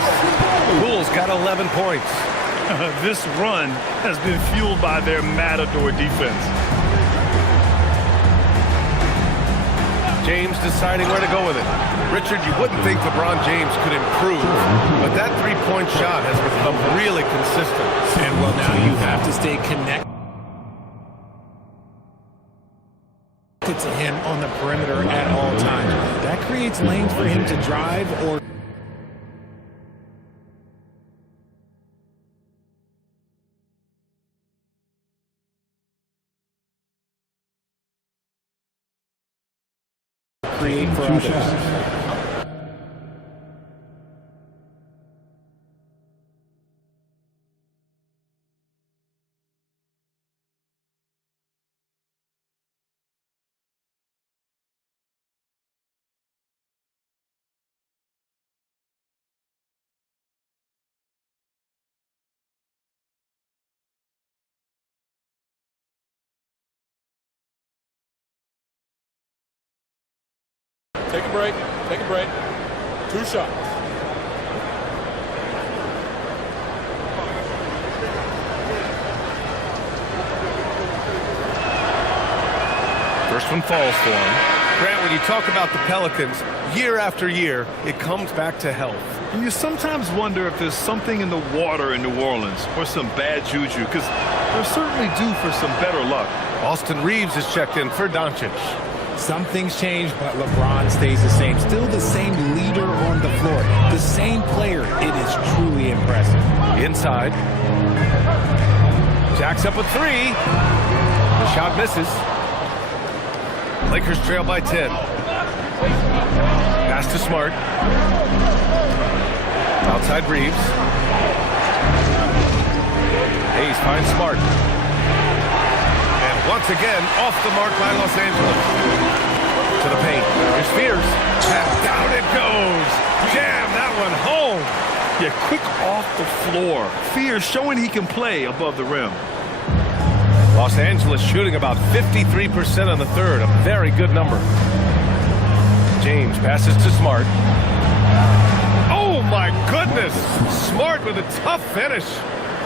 Poole's got 11 points. This run has been fueled by their matador defense. James deciding where to go with it. Richard, you wouldn't think LeBron James could improve, but that three-point shot has become really consistent. And well, now you have to stay connected to him on the perimeter at all times. That creates lanes for him to drive or create for others. Take a break. Take a break. 2 shots. First one falls for him. Grant, when you talk about the Pelicans, year after year, it comes back to health. And you sometimes wonder if there's something in the water in New Orleans or some bad juju, because they're certainly due for some better luck. Austin Reeves is checked in for Doncic. Some things change, but LeBron stays the same. Still the same leader on the floor. The same player. It is truly impressive. Inside. Jacks up a 3. The shot misses. Lakers trail by 10. Pass to Smart. Outside Reeves. Hayes finds Smart. And once again, off the mark by Los Angeles. To the paint. Here's Fears. And down it goes. Jam that one home. Yeah, quick off the floor. Fears showing he can play above the rim. Los Angeles shooting about 53% on the third. A very good number. James passes to Smart. Oh my goodness. Smart with a tough finish.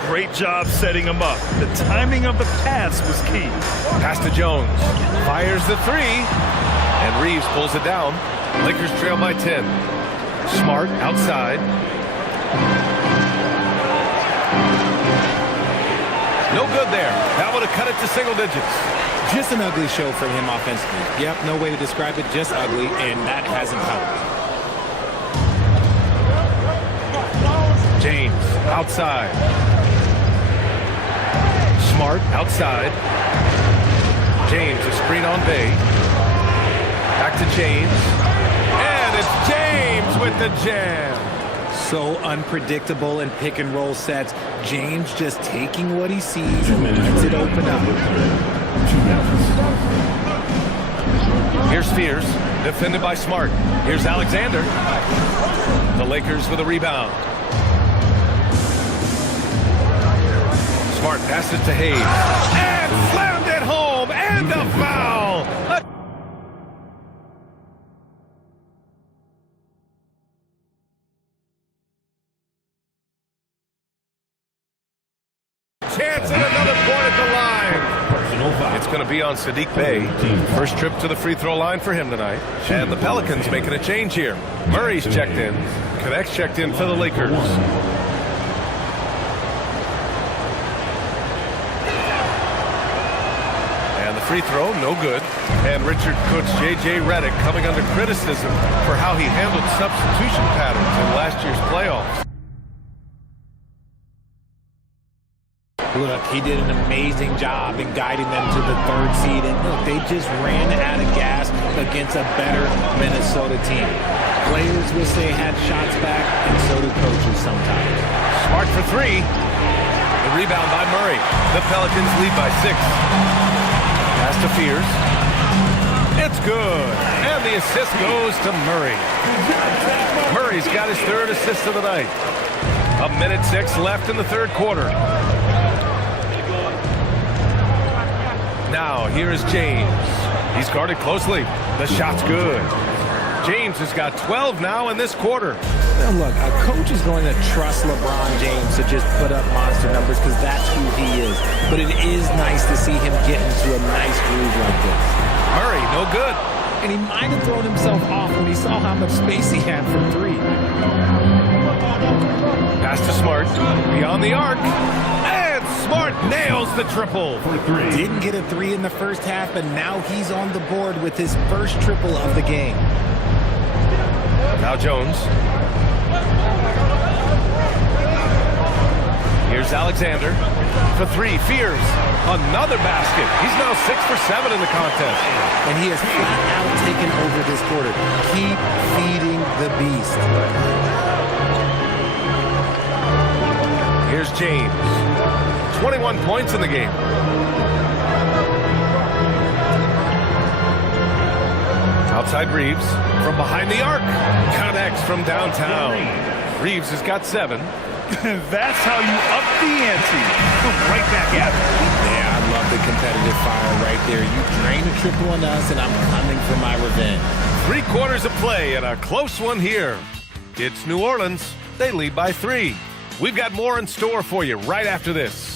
Great job setting him up. The timing of the pass was key. Pass to Jones. Fires the 3. And Reeves pulls it down. Lakers trail by 10. Smart outside. No good there. That would have cut it to single digits. Just an ugly show for him offensively. Yep, no way to describe it, just ugly, and that hasn't helped. James outside. Smart outside. James a screen on Bay. Back to James. And it's James with the jam. So unpredictable in pick and roll sets. James just taking what he sees and lets it open up. Here's Spears, defended by Smart. Here's Alexander. The Lakers with a rebound. Smart passes to Hayes. And slammed it home. And a foul. Chance at another point at the line. It's going to be on Sadiq Bey. First trip to the free throw line for him tonight. And the Pelicans making a change here. Murray's checked in. Connects checked in for the Lakers. And the free throw, no good. And Richard coach J.J. Redick coming under criticism for how he handled substitution patterns in last year's playoffs. Look, he did an amazing job in guiding them to the third seed. And look, they just ran out of gas against a better Minnesota team. Players wish they had shots back, and so do coaches sometimes. Smart for three. The rebound by Murray. The Pelicans lead by 6. Pass to Fears. It's good. And the assist goes to Murray. Murray's got his third assist of the night. 1:06 left in the third quarter. Now, here is James. He's guarded closely. The shot's good. James has got 12 now in this quarter. Now look, a coach is going to trust LeBron James to just put up monster numbers because that's who he is. But it is nice to see him get into a nice groove like this. Murray, no good. And he might have thrown himself off when he saw how much space he had from three. Pass to Smart. Beyond the arc. And Smart nails the triple. Didn't get a three in the first half, but now he's on the board with his first triple of the game. Now Jones. Here's Alexander. For three, Fears. Another basket. He's now 6 for 7 in the contest. And he has flat out taken over this quarter. Keep feeding the beast. Here's James. 21 points in the game. Outside Reeves. From behind the arc. Connects from downtown. Reeves has got 7. That's how you up the ante. Right back at it. Yeah, I love the competitive fire right there. You drain a triple on us, and I'm coming for my revenge. 3 quarters of play and a close one here. It's New Orleans. They lead by 3. We've got more in store for you right after this.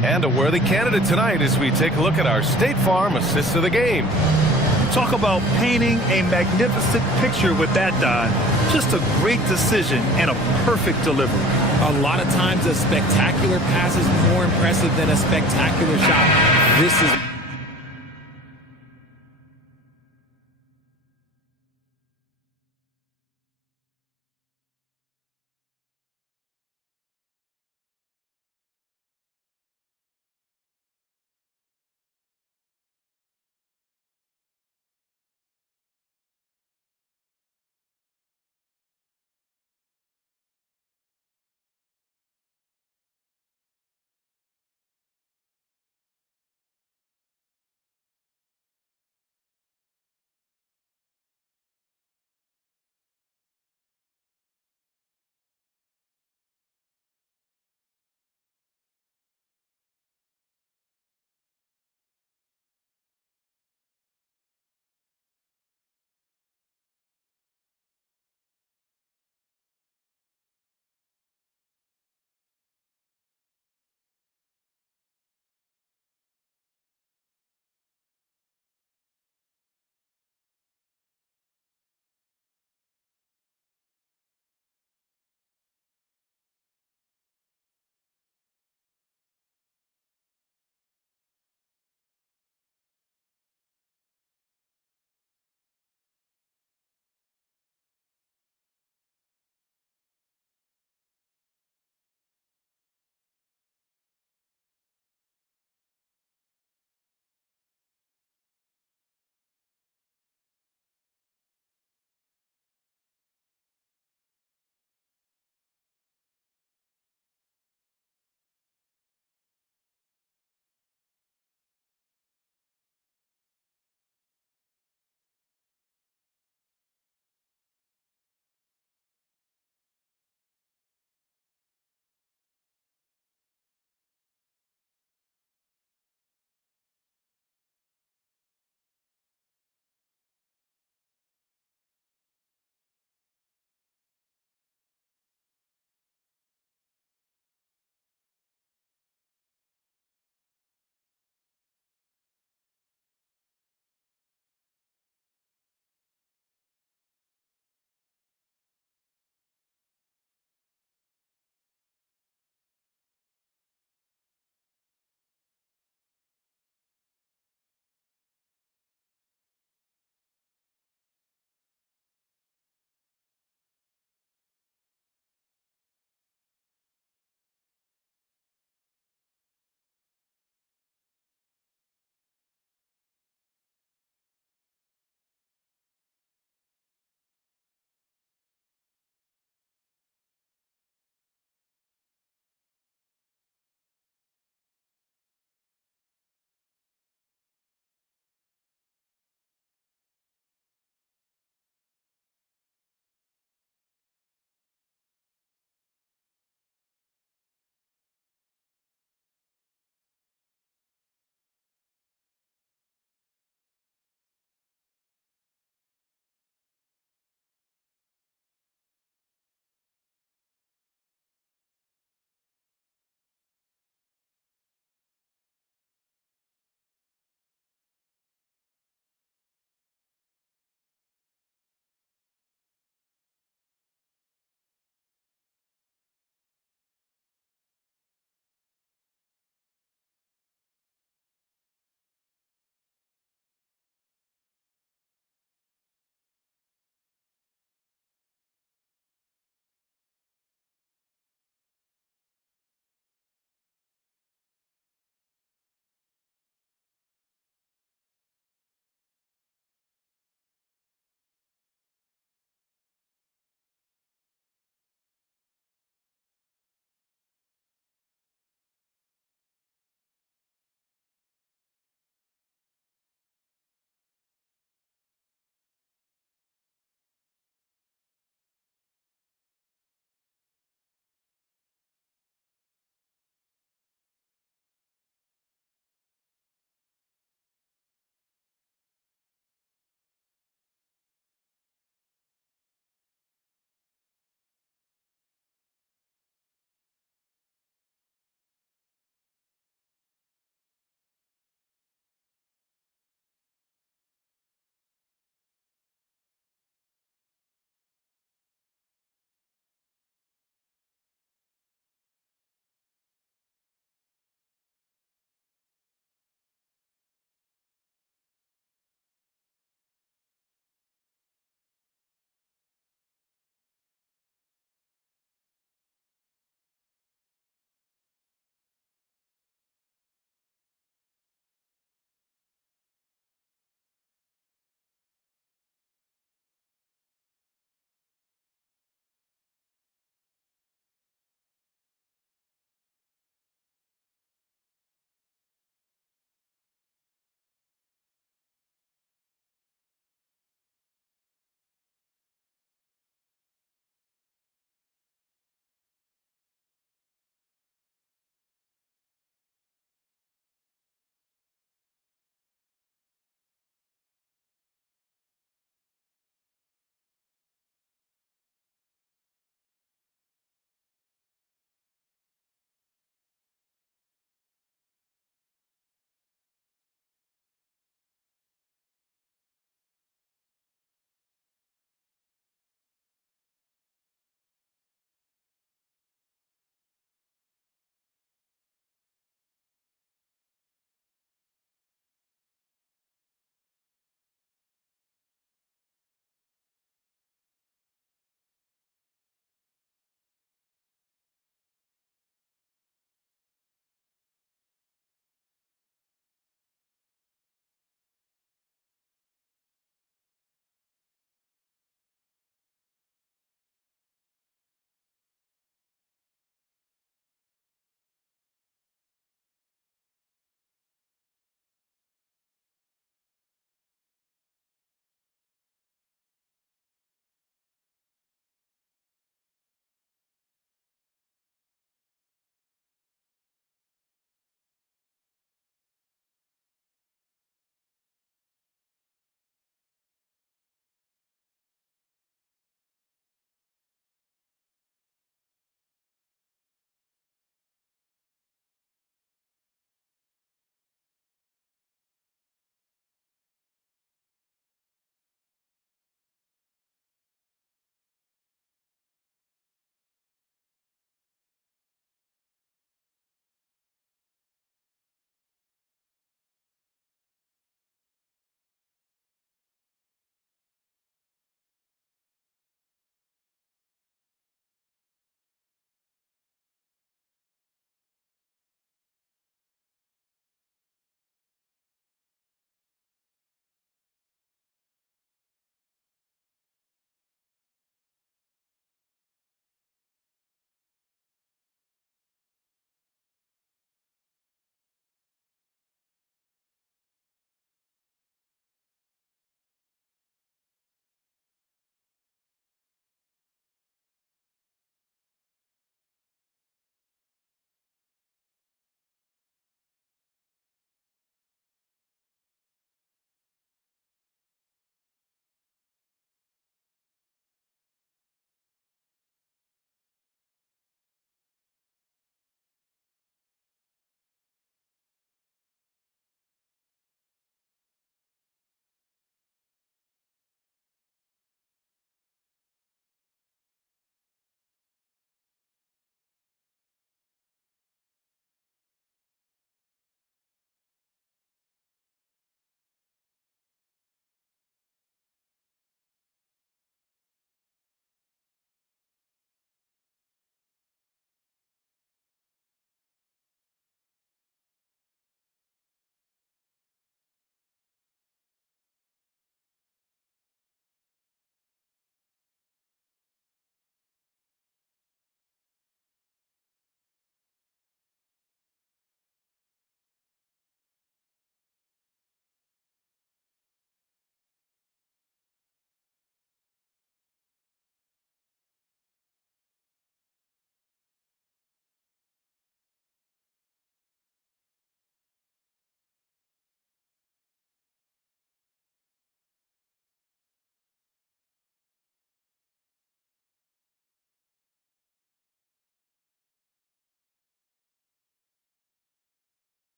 And a worthy candidate tonight as we take a look at our State Farm Assist of the Game. Talk about painting a magnificent picture with that, Don. Just a great decision and a perfect delivery. A lot of times a spectacular pass is more impressive than a spectacular shot. This is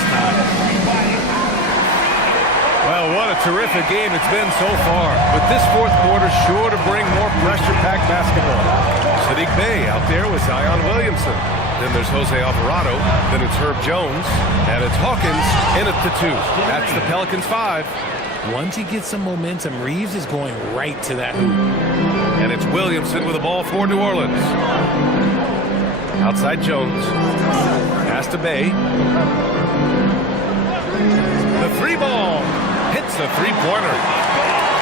this time. Well, what a terrific game it's been so far. But this fourth quarter sure to bring more pressure-packed basketball. Sadiq Bey out there with Zion Williamson. Then there's Jose Alvarado. Then it's Herb Jones. And it's Hawkins in at the 2. That's the Pelicans 5. Once he gets some momentum, Reeves is going right to that hoop. And it's Williamson with the ball for New Orleans. Outside Jones. Pass to Bey. The 3 ball. Hits a 3-pointer.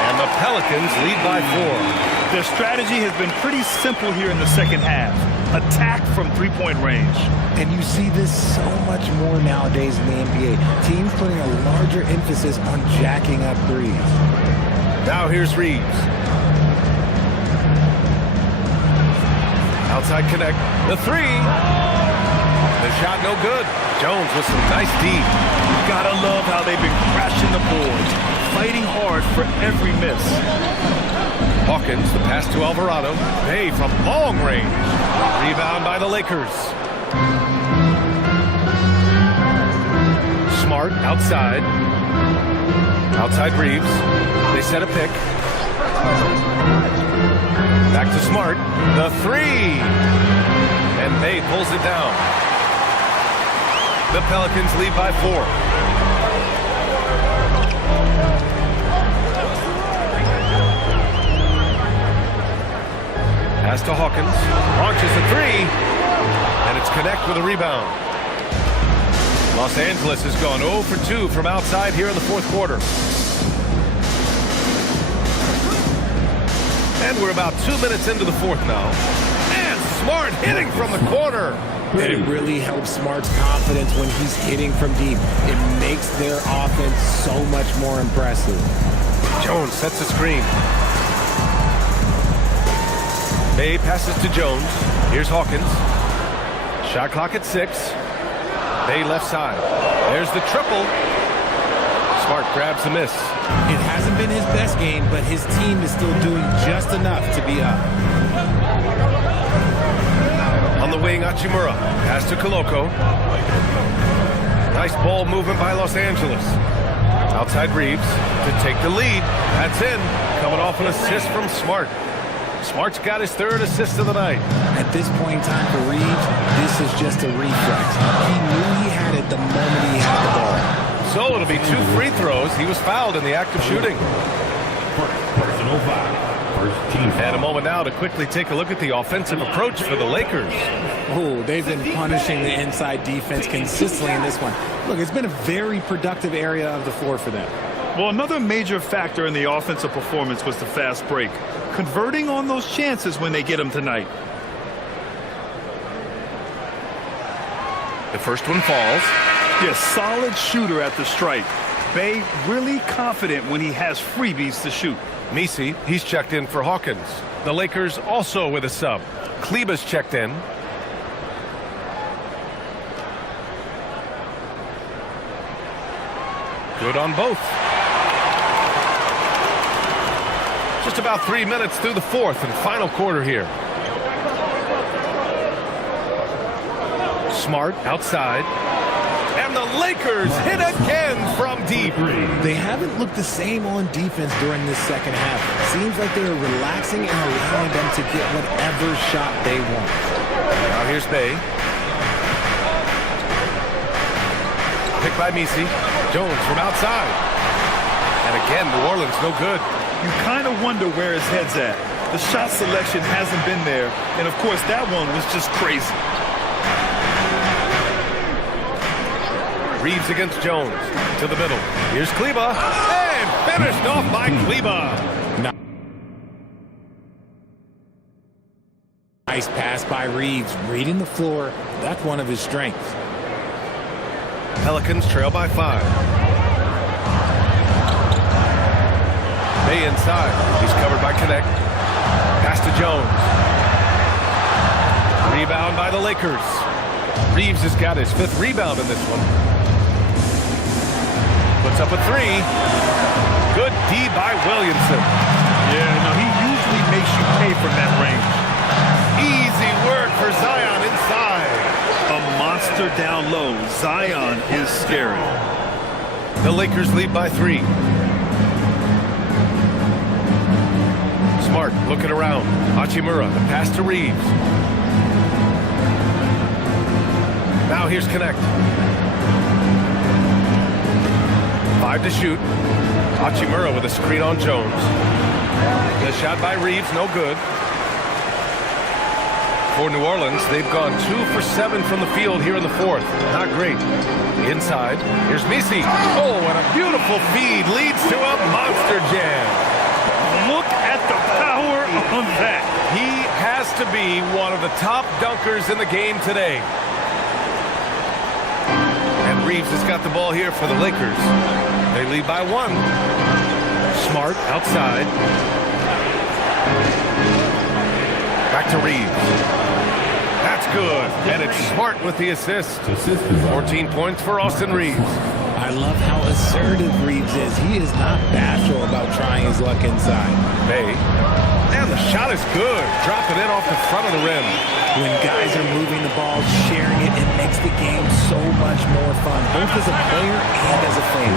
And the Pelicans lead by 4. Their strategy has been pretty simple here in the second half. Attack from three-point range. And you see this so much more nowadays in the NBA. Teams putting a larger emphasis on jacking up threes. Now here's Reeves. Outside connect. The 3. The shot no good. Jones with some nice D. Gotta love how they've been crashing the boards, fighting hard for every miss. Hawkins, the pass to Alvarado. Bey from long range. Rebound by the Lakers. Smart outside. Outside Reeves. They set a pick. Back to Smart. The 3. And Bey pulls it down. The Pelicans lead by 4. Pass to Hawkins. Launches a 3. And it's Connect with a rebound. Los Angeles has gone 0 for 2 from outside here in the fourth quarter. And we're about 2 minutes into the fourth now. And Smart hitting from the corner. It really helps Smart's confidence when he's hitting from deep. It makes their offense so much more impressive. Jones sets a screen. Bey passes to Jones. Here's Hawkins. Shot clock at 6. Bey left side. There's the triple. Smart grabs the miss. It hasn't been his best game, but his team is still doing just enough to be up. On the wing, Hachimura. Pass to Koloko. Nice ball movement by Los Angeles. Outside Reeves to take the lead. That's in. Coming off an assist from Smart. Smart's got his 3rd assist of the night. At this point in time for Reeves, this is just a reflex. He knew he had it the moment he had the ball. So it'll be 2 free throws. He was fouled in the act of shooting. Personal foul. First team foul. And a moment now to quickly take a look at the offensive approach for the Lakers. Oh, they've been punishing the inside defense consistently in this one. Look, it's been a very productive area of the floor for them. Well, another major factor in the offensive performance was the fast break. Converting on those chances when they get them tonight. The first one falls. Yeah, solid shooter at the stripe. Bey really confident when he has freebies to shoot. Misi, he's checked in for Hawkins. The Lakers also with a sub. Kleba's checked in. Good on both. Just about 3 minutes through the fourth and final quarter here. Smart outside. And the Lakers hit again from deep. They haven't looked the same on defense during this second half. Seems like they are relaxing and allowing them to get whatever shot they want. Now here's Bey. Picked by Misi. Jones from outside. And again, New Orleans no good. You kind of wonder where his head's at. The shot selection hasn't been there. And, of course, that one was just crazy. Reeves against Jones. To the middle. Here's Kleba. And finished off by Kleba. Nice pass by Reeves. Reading the floor. That's one of his strengths. Pelicans trail by 5. Bey inside. He's covered by Connect. Pass to Jones. Rebound by the Lakers. Reeves has got his 5th rebound in this one. Puts up a 3. Good D by Williamson. Yeah, no, he usually makes you pay from that range. Easy work for Zion inside. A monster monster down low. Zion is scary. The Lakers lead by 3. Smart looking around. Hachimura, the pass to Reeves. Now here's Connect. 5 to shoot. Hachimura with a screen on Jones. The shot by Reeves, no good. For New Orleans, they've gone 2 for 7 from the field here in the 4th. Not great. Inside, here's Misi. Oh, and a beautiful feed leads to a monster jam. Look at the power on that. He has to be one of the top dunkers in the game today. And Reeves has got the ball here for the Lakers. They lead by 1. Smart outside. Back to Reeves. That's good. And it's Smart with the assist. 14 points for Austin Reeves. I love how assertive Reeves is. He is not bashful about trying his luck inside. Bay. And the shot is good. Dropping in off the front of the rim. When guys are moving the ball, sharing it, it makes the game so much more fun, both as a player and as a fan.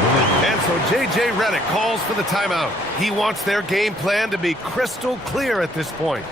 And so J.J. Redick calls for the timeout. He wants their game plan to be crystal clear at this point.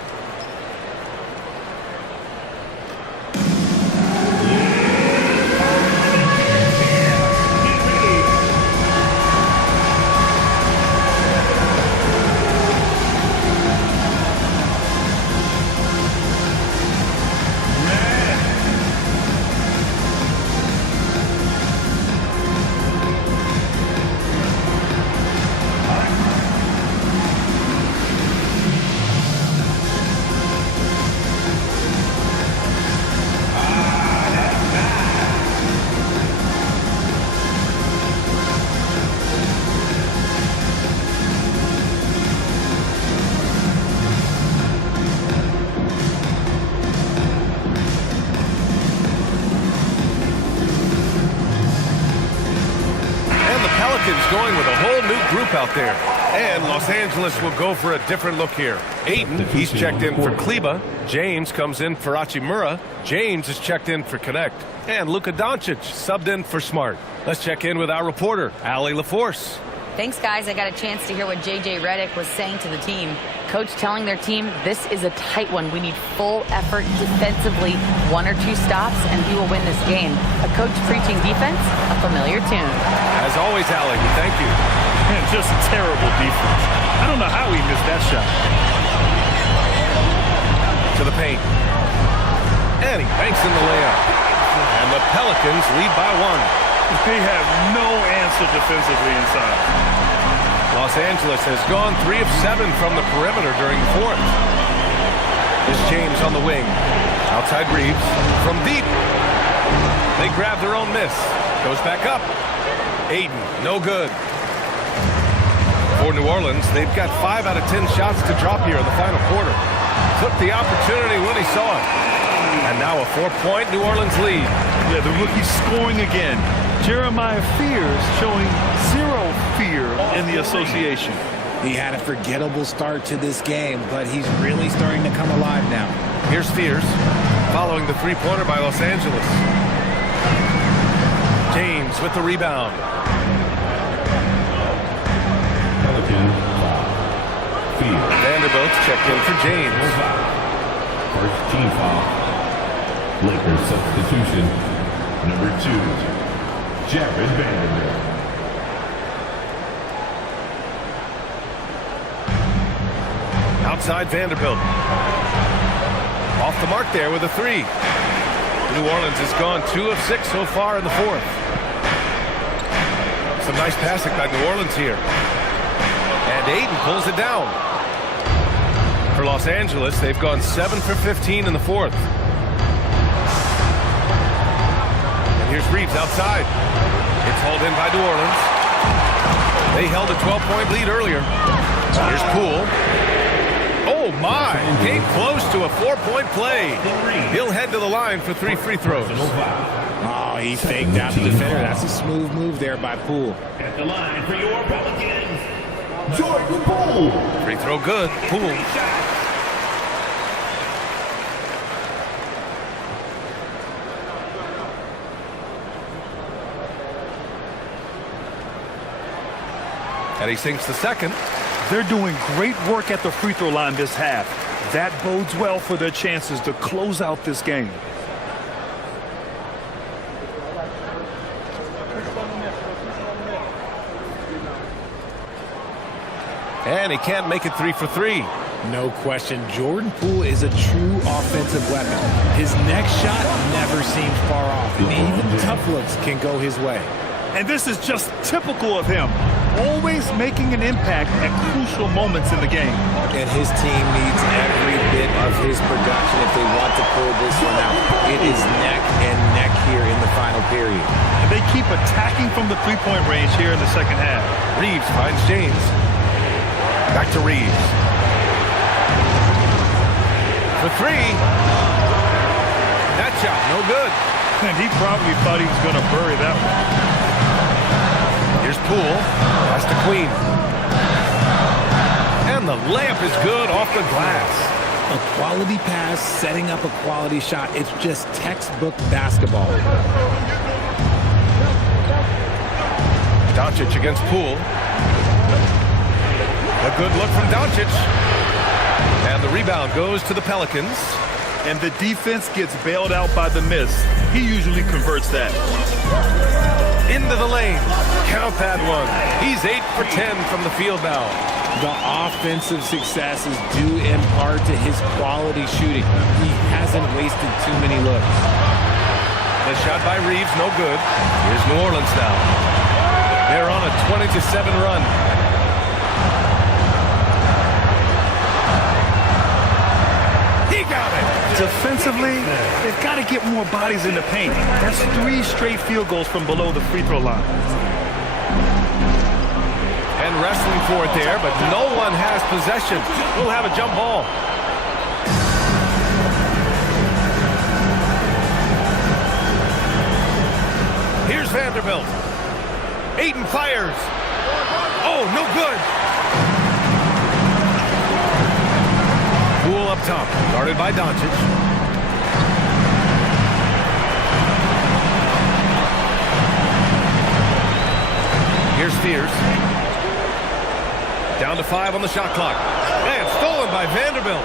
Going with a whole new group out there. And Los Angeles will go for a different look here. Aiden, he's checked in for Kleba. James comes in for Hachimura. James is checked in for Connect. And Luka Doncic subbed in for Smart. Let's check in with our reporter, Allie LaForce. Thanks, guys. I got a chance to hear what J.J. Redick was saying to the team. Coach telling their team, this is a tight one. We need full effort defensively, 1 or 2 stops, and we will win this game. A coach preaching defense, a familiar tune. As always, Allie, thank you. Man, just terrible defense. I don't know how he missed that shot. To the paint. And he banks in the layup. And the Pelicans lead by 1. They have no answer defensively inside. Los Angeles has gone 3 of 7 from the perimeter during the 4th. Here's James on the wing. Outside Reeves. From deep. They grab their own miss. Goes back up. Aiden, no good. For New Orleans, they've got 5 out of 10 shots to drop here in the final quarter. Took the opportunity when he saw it. And now a 4-point New Orleans lead. Yeah, the rookie scoring again. Jeremiah Fears showing 0 fear in the association. He had a forgettable start to this game, but he's really starting to come alive now. Here's Fears, following the 3-pointer by Los Angeles. James with the rebound. Vanderbilt's checked in for James. First team foul. Lakers substitution, number 2, Jared Vanderbilt. Outside Vanderbilt. Off the mark there with a 3. New Orleans has gone 2 of 6 so far in the 4th. Some nice passing by New Orleans here. And Aiden pulls it down. For Los Angeles, they've gone 7 for 15 in the 4th. Here's Reeves outside. It's hauled in by New Orleans. They held a 12-point lead earlier. Here's Poole. Oh, my. Came close to a 4-point play. He'll head to the line for 3 free throws. Oh, he faked out the defender. That's a smooth move there by Poole. At the line for your Pelicans, Jordan Poole. Free throw good. Poole. And he sinks the second. They're doing great work at the free throw line this half. That bodes well for their chances to close out this game. And he can't make it 3 for 3. No question, Jordan Poole is a true offensive weapon. His next shot never seems far off, and even tough looks can go his way. And this is just typical of him, always making an impact at crucial moments in the game. And his team needs every bit of his production if they want to pull this one out. It is neck and neck here in the final period. And they keep attacking from the three-point range here in the second half. Reeves finds James. Back to Reeves. For 3. That shot, no good. And he probably thought he was going to bury that one. Here's Poole. Pass to Queen. And the layup is good off the glass. A quality pass, setting up a quality shot. It's just textbook basketball. Doncic against Poole. A good look from Doncic. And the rebound goes to the Pelicans. And the defense gets bailed out by the miss. He usually converts that. Into the lane. Count that one. He's 8 for 10 from the field now. The offensive success is due in part to his quality shooting. He hasn't wasted too many looks. The shot by Reeves, no good. Here's New Orleans now. They're on a 20-7 run. He got it. Defensively, they've got to get more bodies in the paint. That's 3 straight field goals from below the free throw line. And wrestling for it there, but no one has possession. We'll have a jump ball. Here's Vanderbilt. Ayton fires. Oh, no good. Poole up top, guarded by Doncic. Here's Spears. Down to 5 on the shot clock. And stolen by Vanderbilt.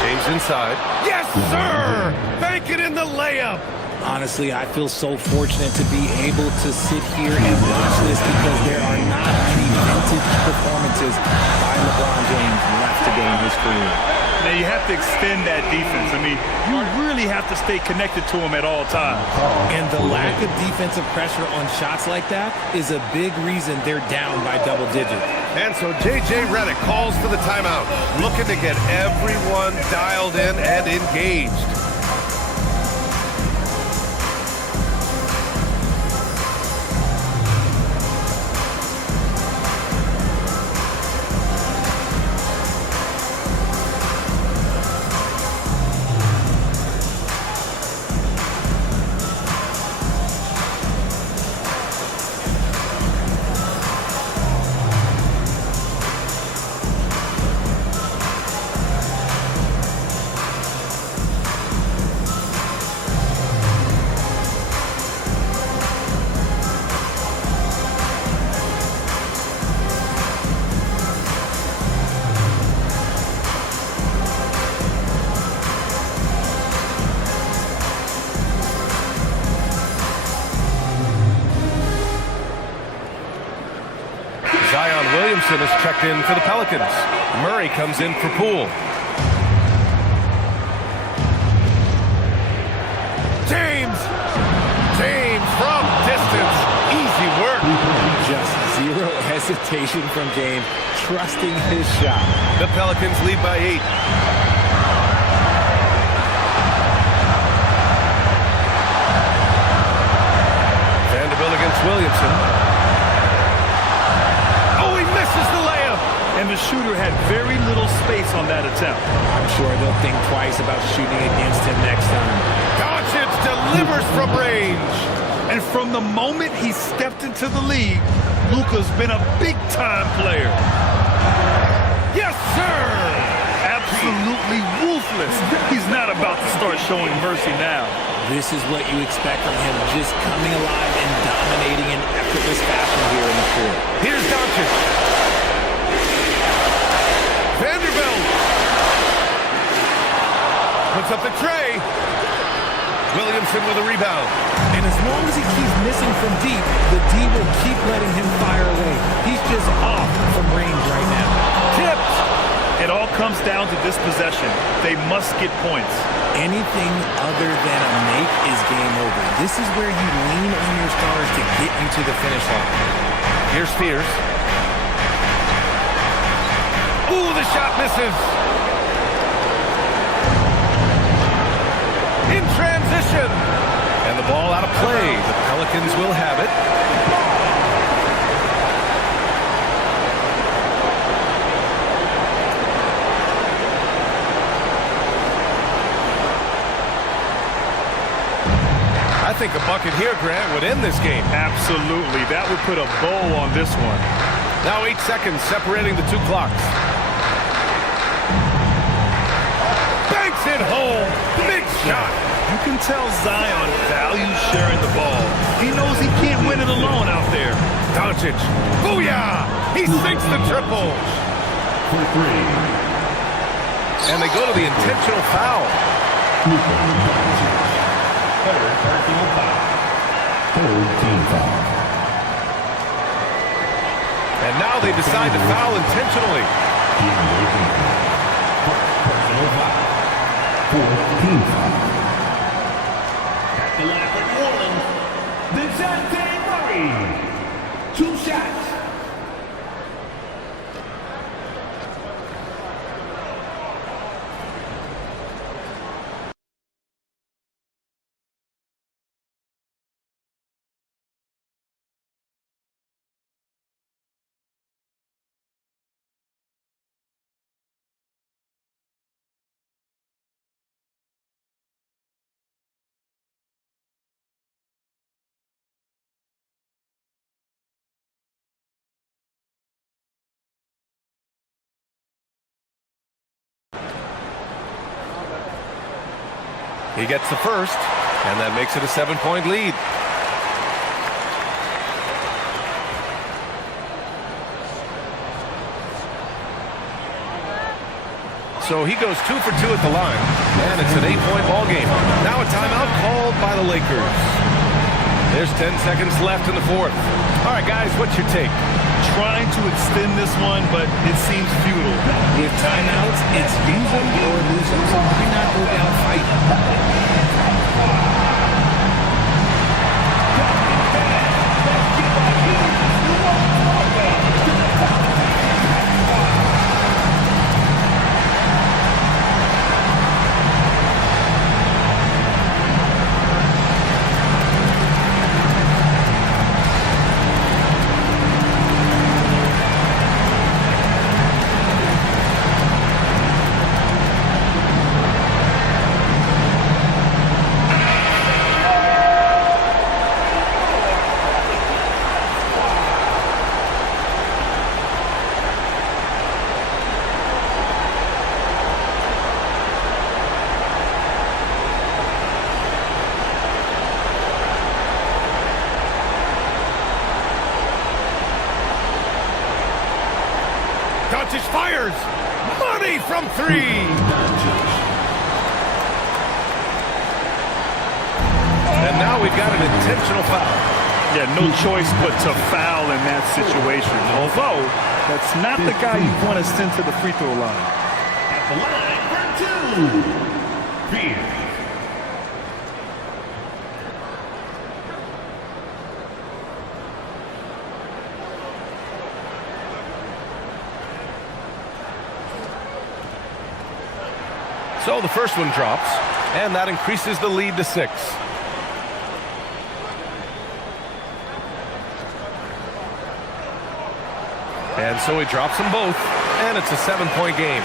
James inside. Yes, sir! Bank it in the layup. Honestly, I feel so fortunate to be able to sit here and watch this because there are not many vintage performances by LeBron James left today in his career. Now, you have to extend that defense. I mean, you really have to stay connected to him at all times. And the lack of defensive pressure on shots like that is a big reason they're down by double digits. And so J.J. Redick calls for the timeout, looking to get everyone dialed in and engaged. Williamson is checked in for the Pelicans. Murray comes in for Poole. James from distance. Easy work. Just zero hesitation from James, trusting his shot. The Pelicans lead by 8. Vanderbilt against Williamson. And the shooter had very little space on that attempt. I'm sure they'll think twice about shooting against him next time. Doncic delivers from range. And from the moment he stepped into the league, Luka's been a big-time player. Yes, sir! Absolutely ruthless. He's not about to start showing mercy now. This is what you expect from him, just coming alive and dominating dominating in effortless fashion here in the fourth. Here's Doncic. Vanderbilt puts up the tray. Williamson with a rebound. And as long as he keeps missing from deep, the D will keep letting him fire away. He's just off from range right now. Tipped. It all comes down to this possession. They must get points. Anything other than a make is game over. This is where you lean on your stars to get you to the finish line. Here's Spears. Ooh, the shot misses. In transition. And the ball out of play. The Pelicans will have it. I think a bucket here, Grant, would end this game. Absolutely. That would put a bow on this one. Now 8 seconds separating the two clocks. Banks it home. Big shot. You can tell Zion values sharing the ball. He knows he can't win it alone out there. Doncic. Booyah! He sinks the triple. For three. And they go to the intentional foul. Third personal foul. Third team foul. And now they decide to foul intentionally. First personal foul. Fourth team foul. At the line for New Orleans, DeJounte Murray. 2 shots. He gets the first, and that makes it a 7-point lead. So he goes 2 for 2 at the line, and it's an 8-point ball game. Now a timeout called by the Lakers. There's 10 seconds left in the fourth. All right, guys, what's your take? Trying to extend this one, but it seems futile. With timeouts, it's use them or lose them. So why not go down fighting? Doncic fires. Money from 3. And now we've got an intentional foul. Yeah, no choice but to foul in that situation. Although, that's not the guy you want to send to the free throw line. At the line for 2. Spears. So the first one drops, and that increases the lead to 6. And so he drops them both, and it's a 7-point game.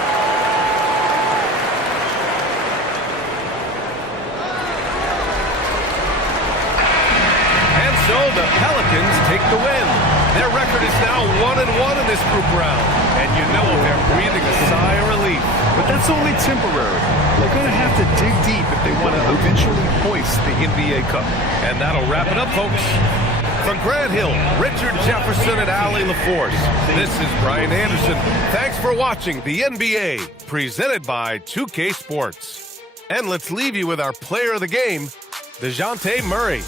And so the Pelicans take the win. Their record is now 1-1 in this group round. And you know they're breathing a sigh of relief. But that's only temporary. They're going to have to dig deep if they want to eventually hoist the NBA Cup. And that'll wrap it up, folks. For Grant Hill, Richard Jefferson, and Allie LaForce, this is Brian Anderson. Thanks for watching the NBA, presented by 2K Sports. And let's leave you with our player of the game, DeJounte Murray.